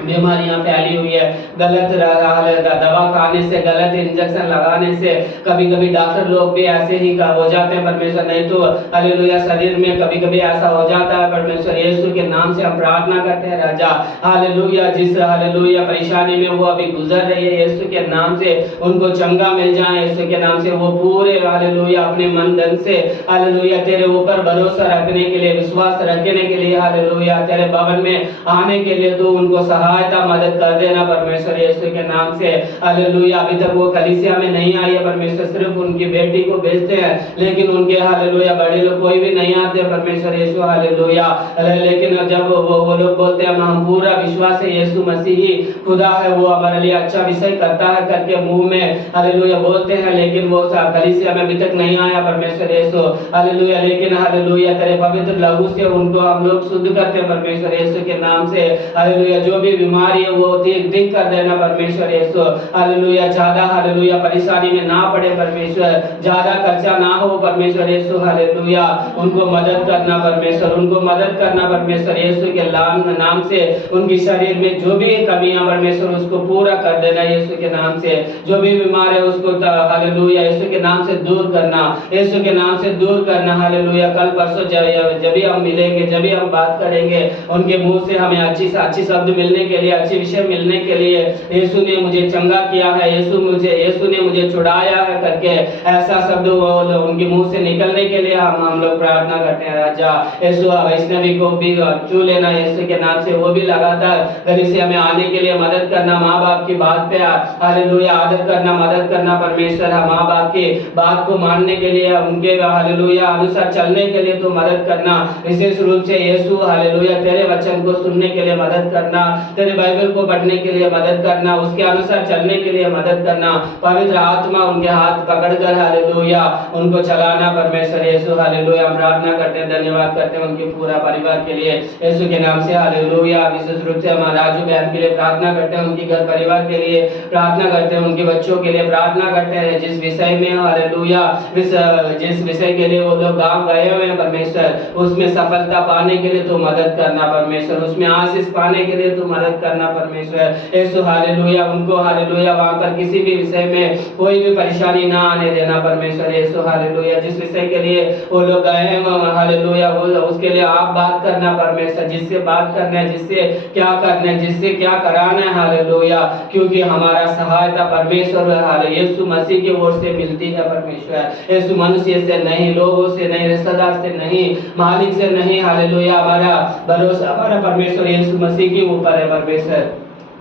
बीमारियां फैली हुई है, गलत दवा खाने से, गलत इंजेक्शन लगाने से, कभी कभी डॉक्टर लोग भी ऐसे ही हो जाते हैं परमेश्वर, नहीं तो हालेलुया शरीर में कभी कभी ऐसा हो जाता है परमेश्वर यीशु के नाम से हम प्रार्थना करते हैं राजा। हालेलुया जिस हालेलुया परेशानी में वो अभी गुजर रही है यीशु के नाम से उनको चंगा मिल जाए यीशु के नाम से, वो पूरे हालेलुया अपने मन धन से हालेलुया तेरे ऊपर भरोसा रखने के लिए, विश्वास रखने के लिए, हालेलुया तेरे भवन में आने के लिए तो उनको सहायता मदद कर देना परमेश्वर यीशु के नाम से। हालेलुया अभी तक वो कलीसिया में नहीं आई है परमेश्वर, सिर्फ उनकी बेटी को भेजते हैं लेकिन उनके हालेलुया बड़े लोग कोई भी नहीं आते परमेश्वर यीशु। हालेलुया लेकिन जब वो लोग बोलते हैं हम पूरा विश्वास है यीशु मसीह ही खुदा है, वो हमारे लिए अच्छा विषय करता है करके मुंह में हालेलुया बोलते हैं, लेकिन वो कलीसिया में अभी तक नहीं आया परमेश्वर यीशु। हालेलुया लेकिन हालेलुया तेरे पवित्र लहू से उनको हम लोग शुद्ध करते हैं परमेश्वर यीशु के नाम से। हालेलुया जो भी बीमारी है वो ठीक कर देना परमेश्वर यीशु। हालेलुया ज्यादा हालेलुया परेशानी में ना पड़े परमेश्वर, ज्यादा खर्चा ना हो परमेश्वर यीशु। हालेलुया उनको मदद करना परमेश्वर, उनको मदद करना परमेश्वर यीशु के नाम से। उनकी शरीर में जो भी कमियां परमेश्वर उसको पूरा कर देना यीशु के नाम से, जो भी बीमार है उसको हालेलुया यीशु के नाम से दूर करना, यीशु के नाम से दूर करना। हालेलुया कल परसों जब भी हम मिलेंगे, जब भी हम बात करेंगे, उनके मुंह से हमें अच्छी से अच्छी शब्द मिलने के लिए, अच्छे विषय मिलने के लिए, यीशु ने मुझे चंगा किया है, यीशु ने मुझे छुड़ाया है करके ऐसा शब्द उनके मुंह से निकलने के लिए हम लोग प्रार्थना करते हैं राजा। यीशु वैष्णवी को भी छू लेना यीशु के नाम से, वो भी लगातार कलीसिया में आने के लिए मदद करना, माँ बाप की बात पे हालेलुया आदर करना, मदद करना परमेश्वर। माँ बाप की बात को मानने के लिए, उनके हालेलुया अनुसार चलने के लिए तो मदद करना, विशेष रूप से यीशु हालेलुया तेरे वचन को सुनने के लिए मदद करना, तेरे बाइबल को पढ़ने के लिए मदद करना, उसके अनुसार चलने के लिए मदद करना। पवित्र आत्मा उनके हाथ पकड़कर हालेलुया उनको चलाना परमेश्वर यीशु। हालेलुया हम प्रार्थना करते हैं, धन्यवाद करते हैं उनके पूरा परिवार के लिए यीशु के नाम से। हालेलुया विशेष रूप से हम राजू बहन के लिए प्रार्थना करते हैं, उनके घर परिवार के लिए प्रार्थना करते हैं, उनके बच्चों के लिए प्रार्थना करते हैं। जिस विषय में हालेलुया जिस विषय के लिए वो लोग गाँव गए हुए हैं परमेश्वर, उसमें सफलता पाने के लिए तो मदद करना परमेश्वर, उसमें आशीष पाने के लिए तो मदद करना परमेश्वर। यीशु हालेलुया, उनको हालेलुया वहाँ पर किसी भी विषय में कोई भी परेशानी ना आने देना परमेश्वर। यीशु हालेलुया, जिस विषय के लिए वो लोग गए हैं हालेलुया, वो उसके लिए आप बात करना परमेश्वर, जिससे बात करना है, जिससे क्या करना है, जिससे क्या कराना है हालेलुया, क्योंकि हमारा सहायता परमेश्वर हाले यीशु मसीह की ओर से मिलती है परमेश्वर। यीशु मनुष्य से नहीं, लोगों से नहीं, रिश्तेदार से नहीं, मालिक से नहीं हालेलुया, हमारा भरोसा हमारा परमेश्वर यीशु मसीह के ऊपर है परमेश्वर।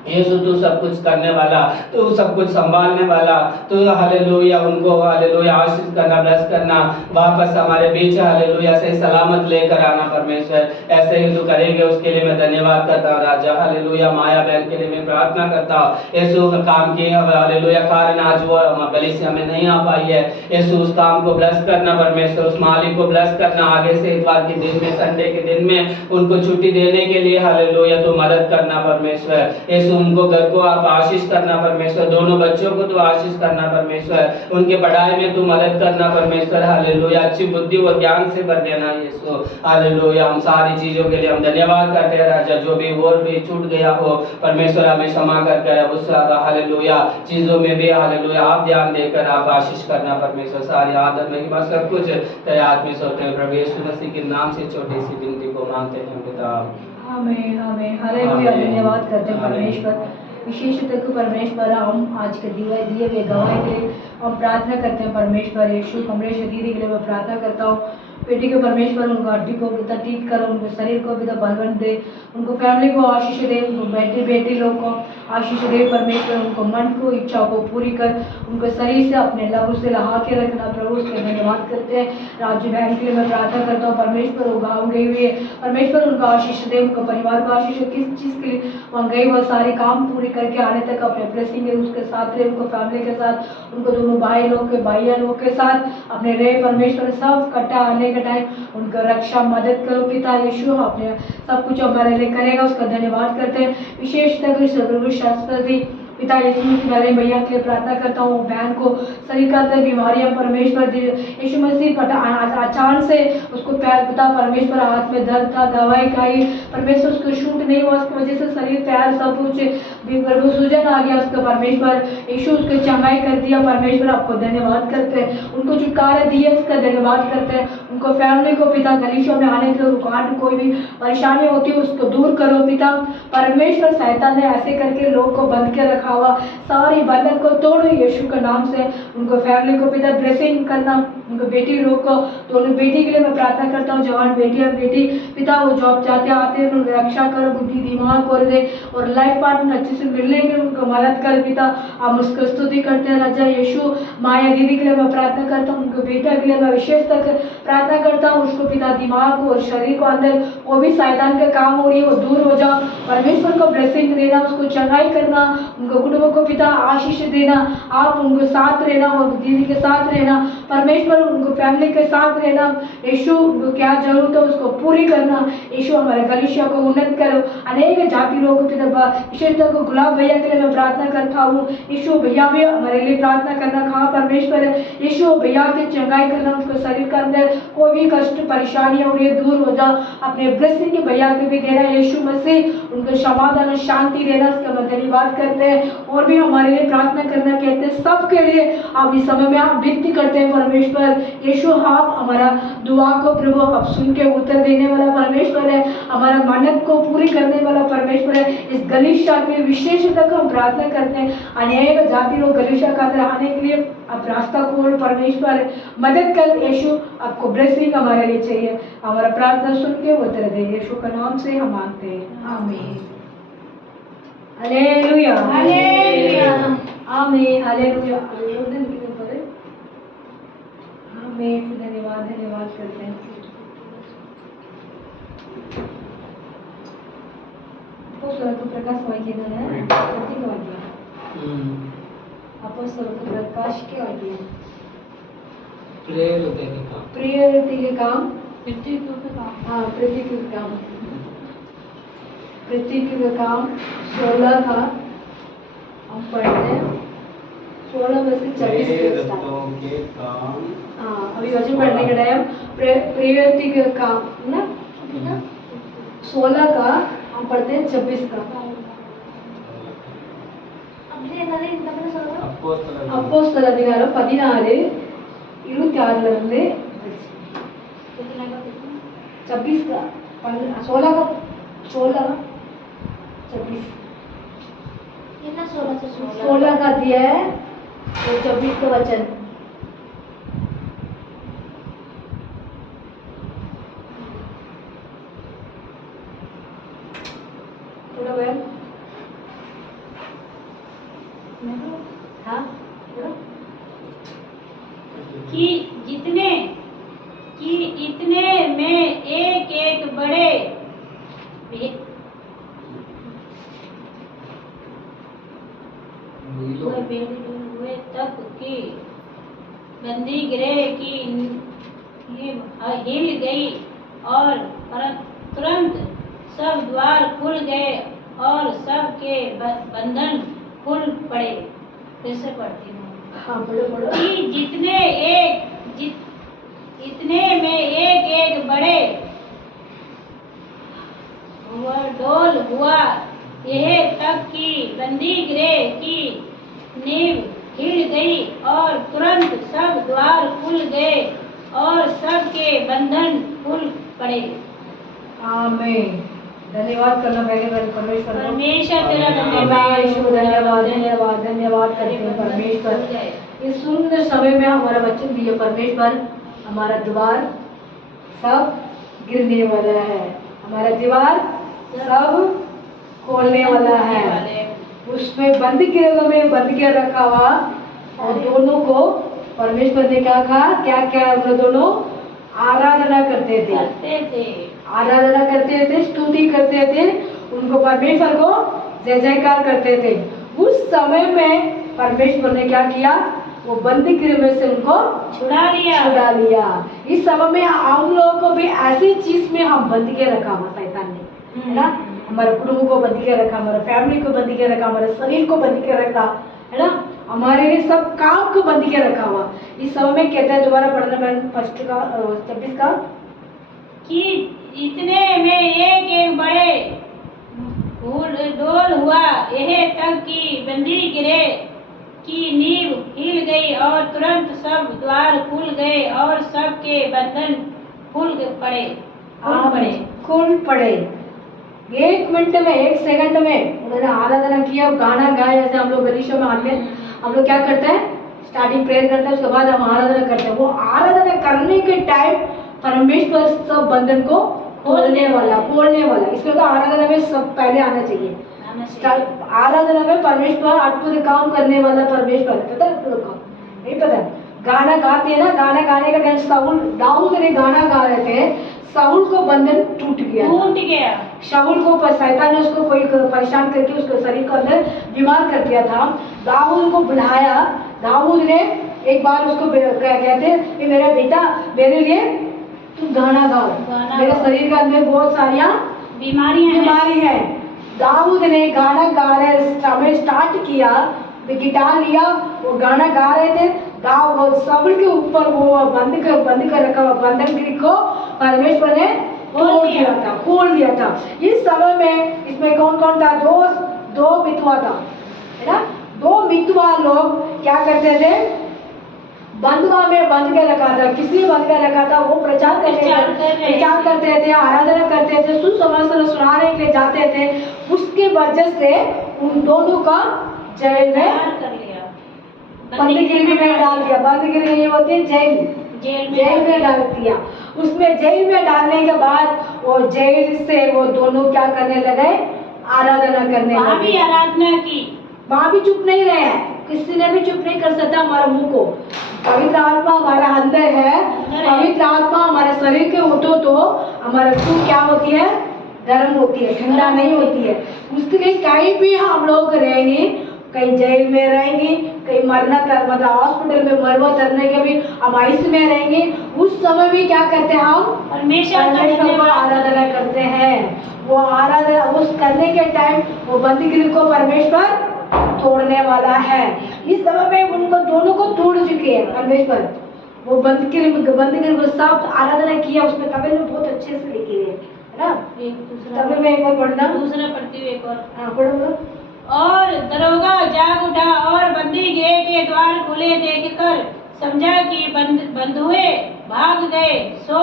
यीशु तू सब कुछ करने वाला, तू सब कुछ संभालने वाला, तू हालेलुया उनको हालेलुया आशीष करना, ब्लेस करना, वापस हमारे बीच हालेलुया सही सलामत लेकर आना परमेश्वर। ऐसे ही तू करेंगे उसके लिए मैं धन्यवाद करता हूँ राजा हालेलुया। माया बहन के लिए मैं प्रार्थना करता हूँ, यीशु का काम किया हालेलुया, कारण आज वो गली से हमें नहीं आ पाई है, यीशु उस काम को ब्लेस करना परमेश्वर, उस मालिक को ब्लेस करना, आगे से इतवार के दिन में, संडे के दिन में उनको छुट्टी देने के लिए हालेलुया तो मदद करना परमेश्वर। यीशु उनको घर को आप आशीष करना परमेश्वर, दोनों बच्चों को तो आशीष करना परमेश्वर, उनके पढ़ाई में तू मदद करना परमेश्वर हालेलुया, अच्छी बुद्धि और ज्ञान से भर देना यीशु हालेलुया। हम सारी चीजों के लिए हम धन्यवाद करते हैं राजा, जो भी और भी छूट गया हो परमेश्वर हमें क्षमा करके उस हालेलुया चीजों में भी हालेलुया आप ध्यान देकर आप आशीष करना परमेश्वर। सारी आदर महिमा सब कुछ तेरे हाथ में सौंपते हैं प्रभु यीशु मसीह के नाम से छोटी सी विनती को मांगते हैं पिता, आमीन आमीन हालेलुया। धन्यवाद करते हैं परमेश्वर, विशेषतः को परमेश्वर हम आज के दिए हुए गवाही के लिए हम प्रार्थना करते हैं परमेश्वर। यीशु कमलेश दीदी के लिए मैं प्रार्थना करता हूँ, बेटी के परमेश्वर उनको हड्डी को भी ठीक करो, उनको शरीर को भी बलवंत दे, उनको फैमिली को आशीष दे, उनको बेटी लोग को आशीष दे परमेश्वर, उनको मन को इच्छा को पूरी कर, उनको शरीर से अपने लहू से लहा के रखना प्रभु। उसके धन्यवाद करते हैं। राजू बहन के लिए मैं प्रार्थना करता हूँ परमेश्वर, वो गाँव गई हुई है परमेश्वर, उनको आशीष दे, उनको परिवार को आशीष दे, किस चीज़ के लिए वहाँ गई वह सारे काम पूरे करके आने तक अपने ब्लेसिंग उसके साथ रहे, उनको फैमिली के साथ, उनको दोनों भाई लोग के भाइया लोग के साथ अपने रहे परमेश्वर। सब कट्टा आने के टाइम उनको रक्षा मदद करो पिता यीशु, अपने सब कुछ हमारे लिए करेगा, उसका धन्यवाद करते हैं। विशेषतः शास्त्री पिता यीशु मसीह वाले भैया के लिए प्रार्थना करता हूँ, बहन को शरीर का अंदर बीमारियां परमेश्वर यीशु मसीह अचानक से उसको पैर पिता परमेश्वर हाथ में दर्द था, दवाई खाई परमेश्वर, उसको शूट नहीं हुआ, उसकी वजह से शरीर पैर सब कुछ प्रभु सूजन आ गया उसका परमेश्वर यीशु उसको चंगाई कर दिया परमेश्वर। आपको धन्यवाद करते हैं, उनको छुटकारा दिया उसका धन्यवाद करते हैं। उनको फैमिली को पिता गलीशों में आने के लिए रुकावट कोई भी परेशानी होती है उसको दूर करो पिता परमेश्वर। शैतान ने ऐसे करके लोग को बंद के रखा हुआ सारी बंधन को तोड़ो यीशु के नाम से। उनको फैमिली को पिता ब्लेसिंग करना, उनको बेटी लोग को, दोनों बेटी के लिए मैं प्रार्थना करता हूँ, जवान बेटी और बेटी पिता वो जॉब जाते आते हैं उनको रक्षा करो, बुद्धि दिमाग कर दे और लाइफ पार्टनर अच्छे से मिलने में उनको मदद कर पिता। आप उसको स्तुति करते हैं राजा यीशु। माया दीदी के लिए मैं प्रार्थना करता हूँ, उनको बेटा के लिए मैं विशेष तक प्रार्थना करता हूँ, उसको पिता दिमाग को और शरीर को अंदर वो भी शैतान का काम हो रही है वो दूर हो जाओ परमेश्वर को ब्लेसिंग देना, उसको चंगाई करना, उनको कुटुंबों को पिता आशीष देना, आप उनको साथ रहना, वो दीदी के साथ रहना परमेश्वर, उनको फैमिली के साथ रहना यीशु। उनको क्या जरूरत है उसको पूरी करना यीशु। हमारे कलीसिया को उन्नत करो, अनेक जाति लोगों को पिता विशेषतः को गुलाब भैया के लिए मैं प्रार्थना करता हूँ यीशु। भैया भी हमारे लिए प्रार्थना करना कहा परमेश्वर यीशु, भैया की चंगाई करना, उसको शरीर के अंदर कोई भी कष्ट परेशानी हो रही है दूर हो जा, अपने ब्लेसिंग के भैया के भी देना यीशु मसीह, उनको समाधान और शांति देना, उसका मैं धन्यवाद करते हैं। और भी हमारे लिए प्रार्थना करना कहते हैं सबके लिए आप इस समय में आप विनती करते हैं परमेश्वर यीशु। आप हमारा दुआ को प्रभु आप सुन के उत्तर देने वाला परमेश्वर है, हमारा मन्नत को पूरी करने वाला परमेश्वर है। इस गलीशा के विशेषतः हम प्रार्थना करते हैं, अनेक जाति लोग गलीशा का अंदर आने के लिए आप रास्ता खोल परमेश्वर, मदद कर यीशु। आपको ब्लेसिंग हमारे लिए चाहिए, हमारा प्रार्थना सुन के उत्तर दे यीशु का नाम से हम मांगते हैं, आमीन। हालेलुया हालेलुया आमीन हालेलुया आमीन। धन्यवाद करते हैं। प्रकाश वाक्य प्रकाश के वाक्य प्रेरित के काम हाँ पृथ्वी के काम 16 का हम पढ़ते हैं 16 में से 24 हाँ अभी वचन पढ़ने के टाइम प्रवृत्ति के काम ना 16 का हम पढ़ते हैं 26 का கதை தமிழ்ல சொல்லுங்க. அப்போஸ்தலர் 16:26 26 का 16 का 26 என்ன சொல்லுங்க? 16 का दिया है और 26 का वचन। थोड़ा वेल हाँ कि इतने में एक एक बड़े हुए तक की बंदी गृह की नींव हिल गई और तुरंत सब द्वार खुल गए और सब के बंधन खुल पड़े। फिर से पढ़ती हूँ। हाँ बड़ो कि इतने में एक एक बड़े डोल हुआ यह तक की बंदी गृह की नींव हिल गई और तुरंत सब द्वार खुल गए और सब के बंधन खुल पड़े। आमीन। धन्यवाद करना पहले परमेश्वर को। परमेश्वर तेरा धन्यवाद धन्यवाद धन्यवाद करते हैं परमेश्वर। इस सुंदर समय में हमारा वचन दिए परमेश्वर, हमारा द्वार सब गिरने वाला है, हमारा दीवार सब खोलने वाला है। उसमें बंद किया रखा हुआ और दोनों को परमेश्वर ने क्या कहा, क्या क्या हम दोनों आराधना करते थे, आराधना करते थे, स्तुति करते थे, उनको परमेश्वर को जय जयकार करते थे। उस समय में परमेश्वर ने क्या किया, वो बंदी गृह में से उनको छुड़ा लिया। इस समय में हम लोगों को भी ऐसी चीज में हम बंद के रखा हुआ शैतान ने, है ना। हमारे कुटुंब को बंद के रखा, हमारे फैमिली को बंद के रखा, हमारे शरीर को बंद के रखा, है ना, हमारे लिए सब काम को बंद के रखा हुआ। इस समय में कहता है, दोबारा पढ़ना बहन 26 का कि इतने में एक एक बड़े डोल हुआ यह तक की बंदी गिरे की नींव हिल गई और तुरंत सब द्वार खुल गए और सब के बंधन खुल पड़े। 1 मिनट में 1 सेकंड में उन्होंने आराधना किया, गाना गाया। जैसे हम लोग गलीशों में आते हैं, हम लोग क्या करते हैं, स्टार्टिंग प्रेयर करते हैं, उसके बाद हम आराधना करते हैं। वो आराधना करने के टाइम परमेश्वर सब बंधन को खोलने वाला। इसलिए तो आराधना में सब पहले आना चाहिए। आराधना में परमेश्वर अद्भुत काम करने वाला परमेश्वर, पता है अद्भुत काम नहीं पता। गाना गाते हैं ना, गाना गाने का टाइम दाऊद ने गाना गा रहे थे, शाऊल को बंधन टूट गया। शाऊल को शैतान ने उसको कोई परेशान करके उसके शरीर को अंदर बीमार कर दिया था। दाऊद को बुलाया, दाऊद ने एक बार उसको कहते, मेरा बेटा मेरे लिए तुम गाना गाओ, मेरे शरीर के अंदर बहुत सारी बीमारी है। दाऊद ने गाना गा रहे समय स्टार्ट किया, गिटार लिया, वो गाना गा रहे थे। शाऊल के ऊपर वो बंद कर रखा हुआ बंधन गृह को परमेश्वर ने खोल दिया था। इस समय में इसमें कौन कौन था, दो मितवा था, है ना। 2 मितवा लोग क्या करते थे, बंधुआ में बंद के रखा था। किसलिए बंद के रखा था, वो प्रचार करते थे, आराधना करते थे, सुसमाचार सुनाने के लिए जाते थे। उसके वजह से उन दोनों का जेल में बंदीगिरी में डाल दिया। बंदीगिरी ये होती है जेल में डाल दिया। उसमें जेल में डालने के बाद वो जेल से वो दोनों क्या करने लगे, आराधना करने लगे। वहाँ भी चुप नहीं रहे हैं, किसी ने भी चुप नहीं कर सकता हमारा मुंह को। पवित्र आत्मा हमारा अंदर है, पवित्र आत्मा हमारे शरीर के होतो तो हमारा खून क्या होती है, गर्म होती है, ठंडा नहीं होती है। उसके लिए कहीं भी हम लोग रहेंगे, कहीं जेल में रहेंगे, कहीं मतलब हॉस्पिटल में मरवा तरने के भी हम आईसीयू में रहेंगे, उस समय भी क्या करते हैं, हम परमेश्वर को आराधना करते हैं। वो आराधना उस करने के टाइम वो बंदीगिरी को परमेश्वर तोड़ने वाला है। इस समय में उनको दोनों को तोड़ चुके हैं परमेश्वर। वो बंदीगिरी को सब आराधना किया, उसमें तमिल में बहुत अच्छे से लिखी है ना। तमिल में एक बार पढ़ना, दूसरा पढ़ती हूँ एक और। हाँ पढ़ो। और दरोगा जाग उठा और बंदी गृह के द्वार खुले देखकर समझा कि बंधुए भाग गए। सो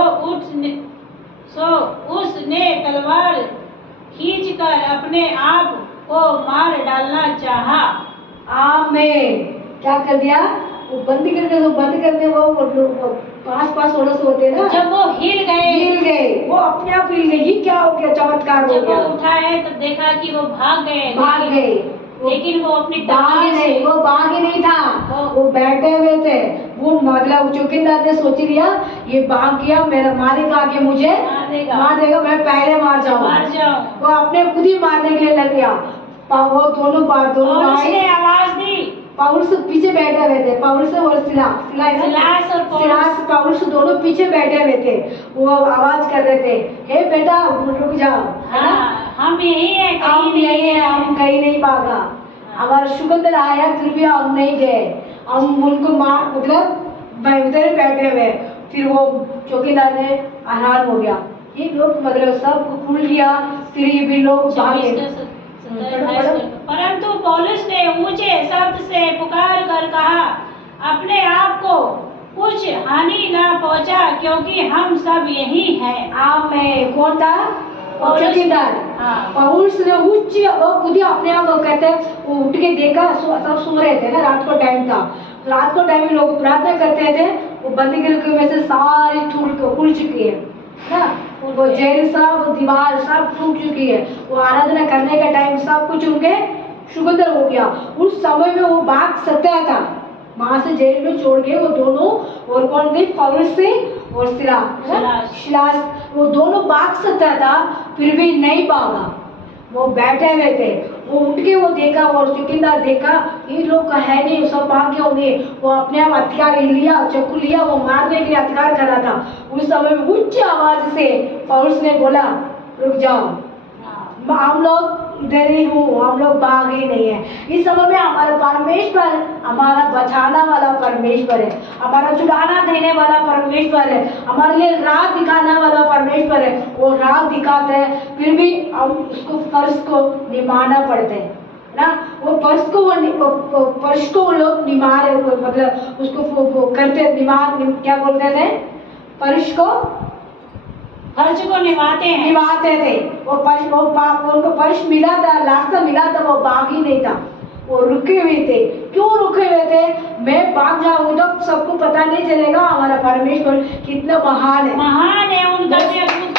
उसने तलवार खींचकर अपने आप को मार डालना चाहा। आमेन। क्या कर दिया? वो बंद करके, जो बंद करते वो पास ओड़स होते ना, जब वो हिल गए, वो अपने आप हिल गए। ये क्या हो गया? चमत्कार हो जब वो गया। उठा है तो देखा कि वो भाग गए, लेकिन वो अपनी भागे नहीं, वो भागे नहीं था, वो बैठे हुए थे। वो मतलब चौकीदार ने सोच लिया ये भाग गया, मेरा मालिक आके मुझे मार देगा, मैं पहले मार जाऊं। वो अपने खुद ही मारने के लिए लग गया। वो दोनों भाई आवाज दी। पौलुस पीछे बैठे हुए थे, पौलुस और सिलास पौलुस दोनों पीछे बैठे हुए थे। वो आवाज कर रहे थे, हे बेटा रुक जाओ, हम यही है, हम कहीं नहीं भागा। हमारा शुक्र आया, फिर भी हम नहीं गए, हम उनको मार मतलब उधर बैठे हुए। फिर वो चौकीदार ने हैरान हो गया, ये लोग मतलब सब खुल लिया, फिर ये भी लोग भागे। परंतु पौलुस ने ऊंचे शब्द से पुकार कर कहा, अपने आप को कुछ हानि ना पहुंचा, क्योंकि हम सब यही हैं। आमेन। कौन था? चौकीदार। पौलुस ने उच्च, वो खुद ही अपने आप वो कहते हैं, वो उठ के देखा, सब सो रहे थे ना, रात को टाइम था। रात को टाइम में लोग प्रार्थना करते थे, वो बंदी के में से सारी खुल चुकी है ना, वो जेल सब दीवार सब टूट चुकी है। वो आराधना करने का टाइम सब कुछ उनके शुक्र हो गया। उस समय में वो भाग सकता था, वहां से जेल में छोड़ के वो दोनों, और कौन थे? पौलुस से और सिलास, वो दोनों भाग सकता था, फिर भी नहीं भागा। वो बैठे हुए थे, वो उठ के वो देखा, और चौकीदार देखा ये लोग का है नहीं, सब भाग गए होंगे। वो अपने आप हथियार लिया, चाकू लिया, वो मारने के लिए हथियार करा था। उस समय में उच्च आवाज से पौलुस ने बोला, रुक जाओ, हम लोग इधर ही हूँ, हम लोग भाग ही नहीं है। इस समय में हमारा परमेश्वर, हमारा बचाना वाला परमेश्वर है, हमारा छुड़ाना देने वाला परमेश्वर है, हमारे लिए राह दिखाने वाला परमेश्वर है। वो राह दिखाते हैं, फिर भी हम उसको फर्ज को निभाना पड़ते है ना। वो फर्ज को वो लोग निभा रहे, मतलब उसको करते, क्या बोलते थे? फर्ज को निभाते थे। उनको फर्ज मिला था, रास्ता मिला था, वो भाग ही नहीं था, वो रुके हुए थे। क्यों रुके हुए थे? मैं भाग जाऊंगी तो सबको पता नहीं चलेगा हमारा परमेश्वर कितना महान है, उनका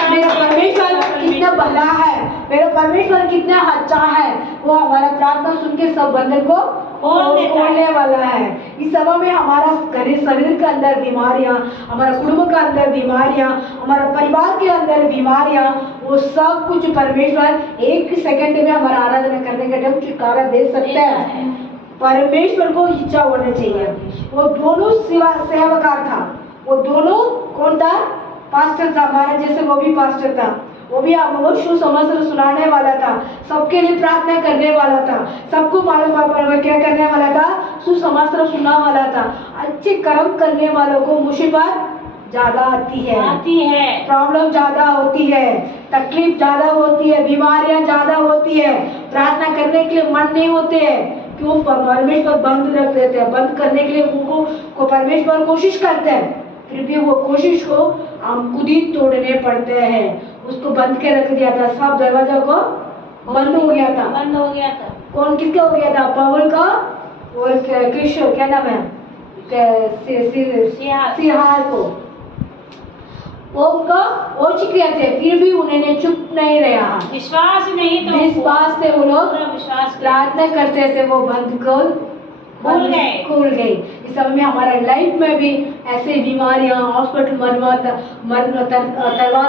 मेरा परमेश्वर कितना भला है, मेरा परमेश्वर कितना अच्छा है। वो हमारा प्रार्थना सुन के सब बंधन को खोलने वाला है। इस समय में हमारा शरीर के अंदर बीमारियां, हमारा कुटुंब के अंदर बीमारियां, हमारा परिवार के अंदर बीमारियां, वो सब कुछ परमेश्वर एक सेकंड में हमारा आराधना करने का टाइम छुटकारा दे सकता है। परमेश्वर को इच्छा होना चाहिए। वो दोनों सेवकार था, वो दोनों कौन था? पास्टर था, हमारा जैसे वो भी पास्टर था, वो भी सुसमाचार सुनाने वाला था, सबके लिए प्रार्थना करने वाला था, सबको मालूम क्या करने वाला था? सुसमाचार सुनाने वाला था। अच्छे कर्म करने वालों को मुसीबत ज्यादा आती है, प्रॉब्लम ज्यादा होती है, तकलीफ ज्यादा होती है, बीमारियां ज्यादा होती है, प्रार्थना करने के लिए मन नहीं होते हैं। क्यों? परमेश्वर बंद रख देते हैं, बंद करने के लिए उनको परमेश्वर कोशिश करते हैं, फिर भी वो कोशिश को हम खुद ही तोड़ने पड़ते हैं। उसको बंद के रख दिया था, सब दरवाजा को बंद हो गया था। कौन किसका हो गया था? पौल का और कृष्ण, क्या नाम है, सिहार को, वो उनका हो चुके थे, फिर भी उन्होंने चुप नहीं रहा। विश्वास से वो लोग प्रार्थना करते थे, वो बंद को खुल गए। इस समय में हमारा लाइफ में भी ऐसे बीमारियां, हॉस्पिटल तलवार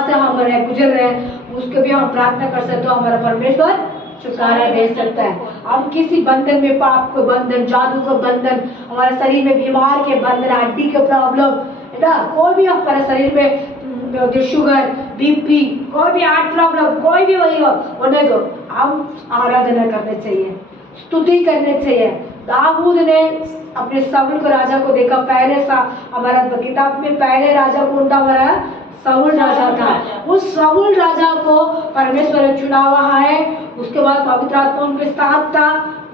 से हम गुजर रहे हैं, उसको भी हम प्रार्थना कर सकते हो, हमारा परमेश्वर छुटकारा दे सकता है। हम किसी बंधन में, पाप को बंधन, जादू का बंधन, हमारे शरीर में बीमार के बंधन, हड्डी के प्रॉब्लम, कोई भी हमारे शरीर में शुगर, बीपी, कोई भी हार्ट प्रॉब्लम, कोई भी वही होने दो, हम आराधना करने चाहिए, स्तुति करने चाहिए। दाऊद ने अपने शाऊल को राजा को देखा, पहले हमारा किताब में पहले राजा कौन था? हमारा साउल राजा था। उस साउल राजा को परमेश्वर ने चुना हुआ है। उसके बाद पवित्र आत्मा उनके साथ था।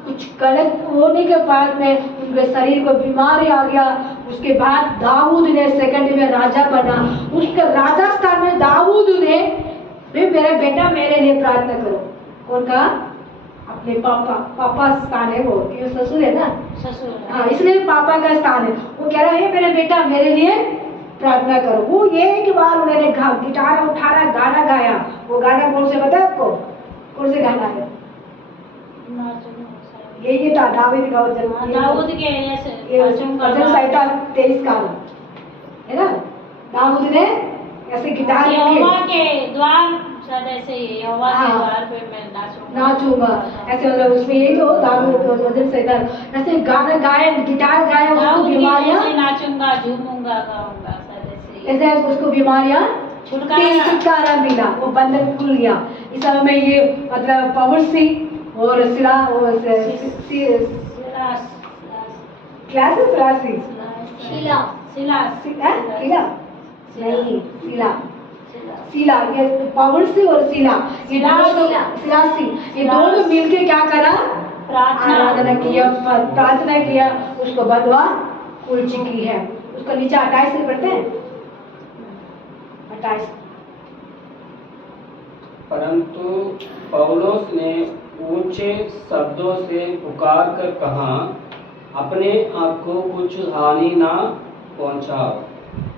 कुछ गलत होने के बाद में उनके शरीर को बीमारी आ गया। उसके बाद दाऊद ने सेकंड में राजा बना। उसके राजा स्थान में दाऊद ने मेरा बेटा मेरे लिए प्रार्थना करो। कौन कहा? अपने पापा स्थान है वो, क्यों ससुर है ना, ससुर। हाँ, इसलिए पापा का स्थान है। वो कह रहा है मेरे बेटा मेरे लिए प्रार्थना करो। वो एक बार उन्होंने गिटार उठाया, गाना गाया। वो गाना कौन से पता है आपको? कौन से गाना है? ये था दाऊद का वचन। दाऊद के भजन संहिता 23 का है ना। दाऊद ने ऐसे गिटार यहोवा के द्वार शायद ऐसे ही, यहोवा के हाँ। द्वार पे मैं नाचूंगा ऐसे, मतलब उसमें यही तो दाऊद भजन संहिता ऐसे गाना गाया, गिटार गाया। उसको बीमारियां, नाचूंगा, झूमूंगा, गाऊंगा, शायद ऐसे ऐसे उसको बीमारियां छुटकारा मिला। वो बंधन खुल गया। इस समय में ये मतलब पवन सिंह और सिला क्लासेस शीला शीला ये पवन सिंह और शीला, ये दोनों मिलके क्या करा? आराधना किया, प्रार्थना किया। उसको बंधुआ खुल चुकी है। उसको नीचे 28 से पढ़ते हैं। 28 परंतु पौलुस ने ऊंचे शब्दों से पुकार कर कहा, अपने आप को कुछ हानि ना पहुंचाओ,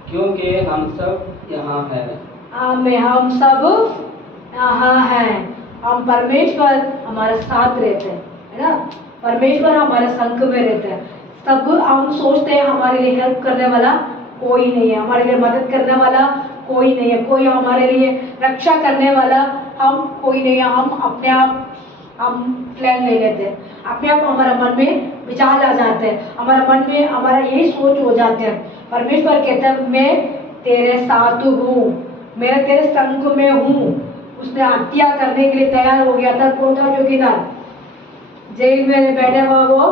क्योंकि हम सब यहाँ हैं। हम सब यहाँ हैं। हम परमेश्वर हमारे साथ रहते हैं, है ना। परमेश्वर हमारे संग में रहते हैं। सब हम सोचते हैं हमारे लिए हेल्प करने वाला कोई नहीं है, हमारे लिए मदद करने वाला कोई नहीं है, कोई हमारे लिए रक्षा करने वाला हम कोई नहीं है। हम अपने आप हम प्लान ले लेते हैं, अपने आप हमारा मन में विचार आ जाते हैं, हमारा मन में हमारा यही सोच हो जाते हैं। परमेश्वर कहता है मैं तेरे साथ हूँ, मैं तेरे संग में हूँ। उसने हत्या करने के लिए तैयार हो गया था। कौन था? चौकीदार, जेल में बैठे हुआ वो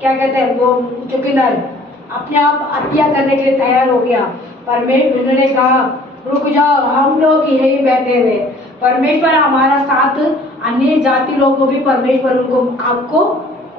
क्या कहते हैं, वो चौकीदार अपने आप हत्या करने के लिए तैयार हो गया। परमेश्वर ने कहा रुक जाओ, हम लोग यही बैठे हुए। परमेश्वर हमारा साथ, अन्य जाति लोगों को भी परमेश्वर उनको आँख को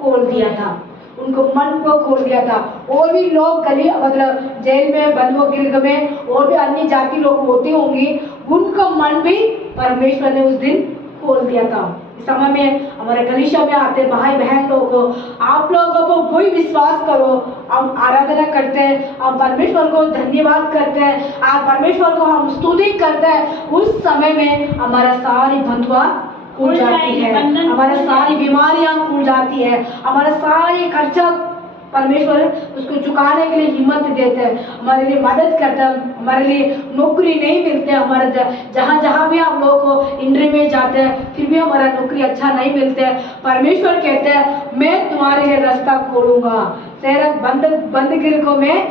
खोल दिया था, उनको मन को खोल दिया था। और भी लोग गली मतलब जेल में बंद गिरग में और भी अन्य जाति लोग होते होंगे, उनका मन भी परमेश्वर ने उस दिन खोल दिया था। इस समय में हमारे कलीसिया में आते भाई बहन लोग को, आप लोगों को वही विश्वास करो। हम आराधना करते हैं, हम परमेश्वर को धन्यवाद करते हैं, आप परमेश्वर को हम स्तुति करते हैं। उस समय में हमारा सारी बंधुआ खुल जाती है, हमारा सारी बीमारियां खुल जाती है, हमारा सारी खर्चा परमेश्वर उसको चुकाने के लिए हिम्मत देते हैं, हमारे लिए मदद करते हैं। हमारे लिए नौकरी नहीं मिलते, हमारे जहाँ भी हम लोग को इंटरव्यू में जाते हैं फिर भी हमारा नौकरी अच्छा नहीं मिलते है। परमेश्वर कहते हैं मैं तुम्हारे लिए रास्ता खोलूंगा, तेरा बंदगिरी को मैं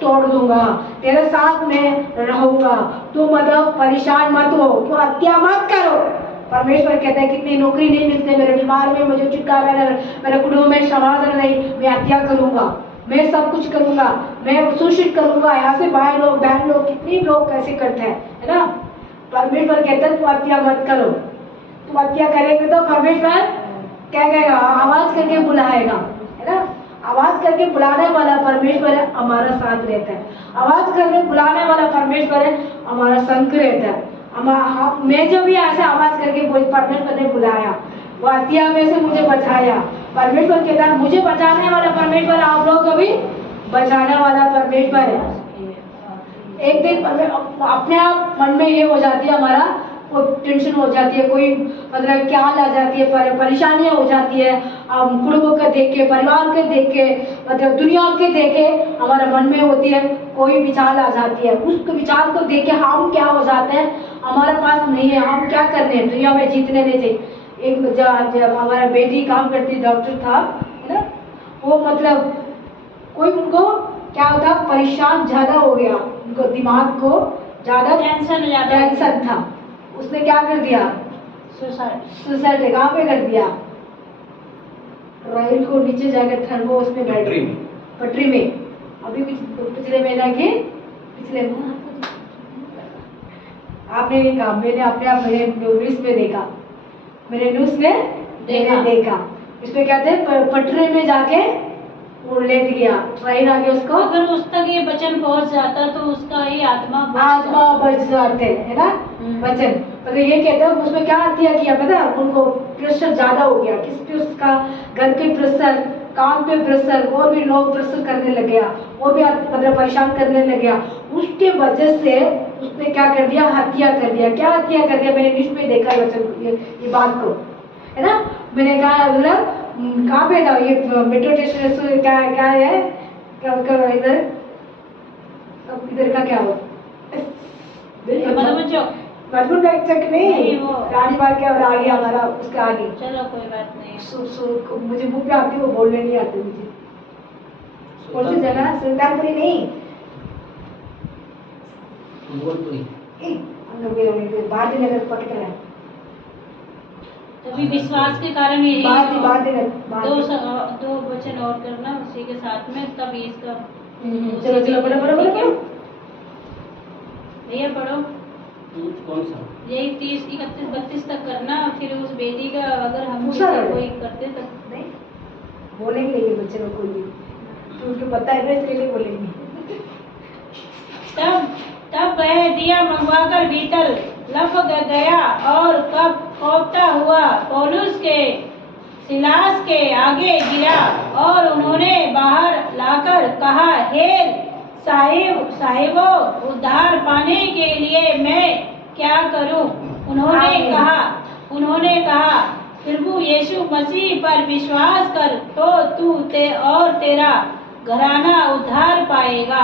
तोड़ दूंगा, तेरे साथ में रहूंगा। तो मतलब परेशान मत हो, तो हत्या मत करो। परमेश्वर कहता है कितनी नौकरी नहीं मिलते, मेरे बीमार में मुझे छुटकारा, मेरे कुटुंब में समाधान नहीं, मैं हत्या करूंगा, मैं सब कुछ करूंगा, मैं सूचित करूंगा। यहाँ से भाई लोग बहन लोग कितने लोग कैसे करते हैं, है ना। परमेश्वर कहता है तू हत्या मत करो, तू हत्या करेंगे तो परमेश्वर क्या कहेगा? आवाज करके बुलाएगा, है ना। आवाज करके बुलाने वाला परमेश्वर है, हमारा साथ रहता है। आवाज करके बुलाने वाला परमेश्वर है, हमारा संग रहता है। मैं जब भी ऐसे आवाज करके परमेश्वर ने बुलाया, वो हत्या में से मुझे बचाया। परमेश्वर कहता है मुझे बचाने वाला परमेश्वर आप लोग को भी बचाने वाला परमेश्वर है। एक दिन अपने आप मन में ये हो जाती है, हमारा वो टेंशन हो जाती है, कोई मतलब क्या आ जाती है, परेशानियां हो जाती है। कुटुंब को देख के, परिवार के देख के, मतलब दुनिया के देख के हमारे मन में होती है, कोई विचार आ जाती है। उस विचार को देख के हम क्या हो जाते हैं, हमारे पास नहीं है, हम क्या करने हैं, दुनिया में जीतने नहीं चाहिए। एक जब हमारा बेटी काम करती, डॉक्टर था, है ना, वो मतलब कोई उनको क्या होता, परेशान ज्यादा हो गया, उनको दिमाग को ज्यादा टेंशन था। उसने क्या कर दिया? सुसाइड कहाँ पे कर दिया? रेल को नीचे जाकर ठंडो उसमें बैठ गई, पटरी में। अभी पिछले महीना के आपने नहीं कहा, मैंने अपने आप मेरे न्यूज़ में देखा, मेरे न्यूज़ में मैंने देखा। इसमें क्या थे, पटरे में जाके वो लेट गया, ट्रेन आ गया उसको, अगर उस तक ये वचन पहुंच जाता तो उसका ही आत्मा बच जाते है ना वचन। मतलब ये कहते हैं उसमें क्या हत्या किया पता है, उनको प्रेशर ज्यादा हो गया, किस पे, उसका घर पे प्रेशर, काम पे प्रेशर, और भी लोग प्रेशर करने लग गया, वो भी मतलब परेशान करने लग गया। उसके वजह से उसने क्या कर दिया, हत्या कर दिया। क्या हत्या कर दिया, मैंने न्यूज़ में देखा है वचन, ये बात को, है ना। मैंने कहा मतलब कहाँ पे था ये मेट्रो स्टेशन, क्या क्या है, क्या इधर, अब इधर का क्या हो, मधुबन का चक नहीं, वो रानी बाग के और आगे हमारा, उसके आगे। चलो कोई बात नहीं। मुझे मुंह पे आती है, वो बोलने नहीं आते मुझे। कौन सी जगह, सुल्तानपुरी नहीं, भारती नगर पकड़ है, तभी विश्वास के कारण यही भारती नगर, दो वचन और करना उसी के साथ में, तब इसका चलो चलो पढ़ो पढ़ो पढ़ो पढ़ो। भैया पढ़ो, कौन सा? यही 30, 31, 32 तक करना। फिर उस बेटी का अगर हम दूसरा कोई करते तो नहीं बोलेंगे ये बच्चे लोग कोई भी, तो उनको पता है ना, इसलिए नहीं बोलेंगे। तब वह दिया मंगवाकर भीतर लप गया और कब कोफ्ता हुआ पौलुस के सिलास के आगे गिरा और उन्होंने बाहर लाकर कहा, हे साहिबों, उद्धार पाने के लिए मैं क्या करूं? उन्होंने कहा प्रभु यीशु मसीह पर विश्वास कर तो तू और तेरा घराना उद्धार पाएगा।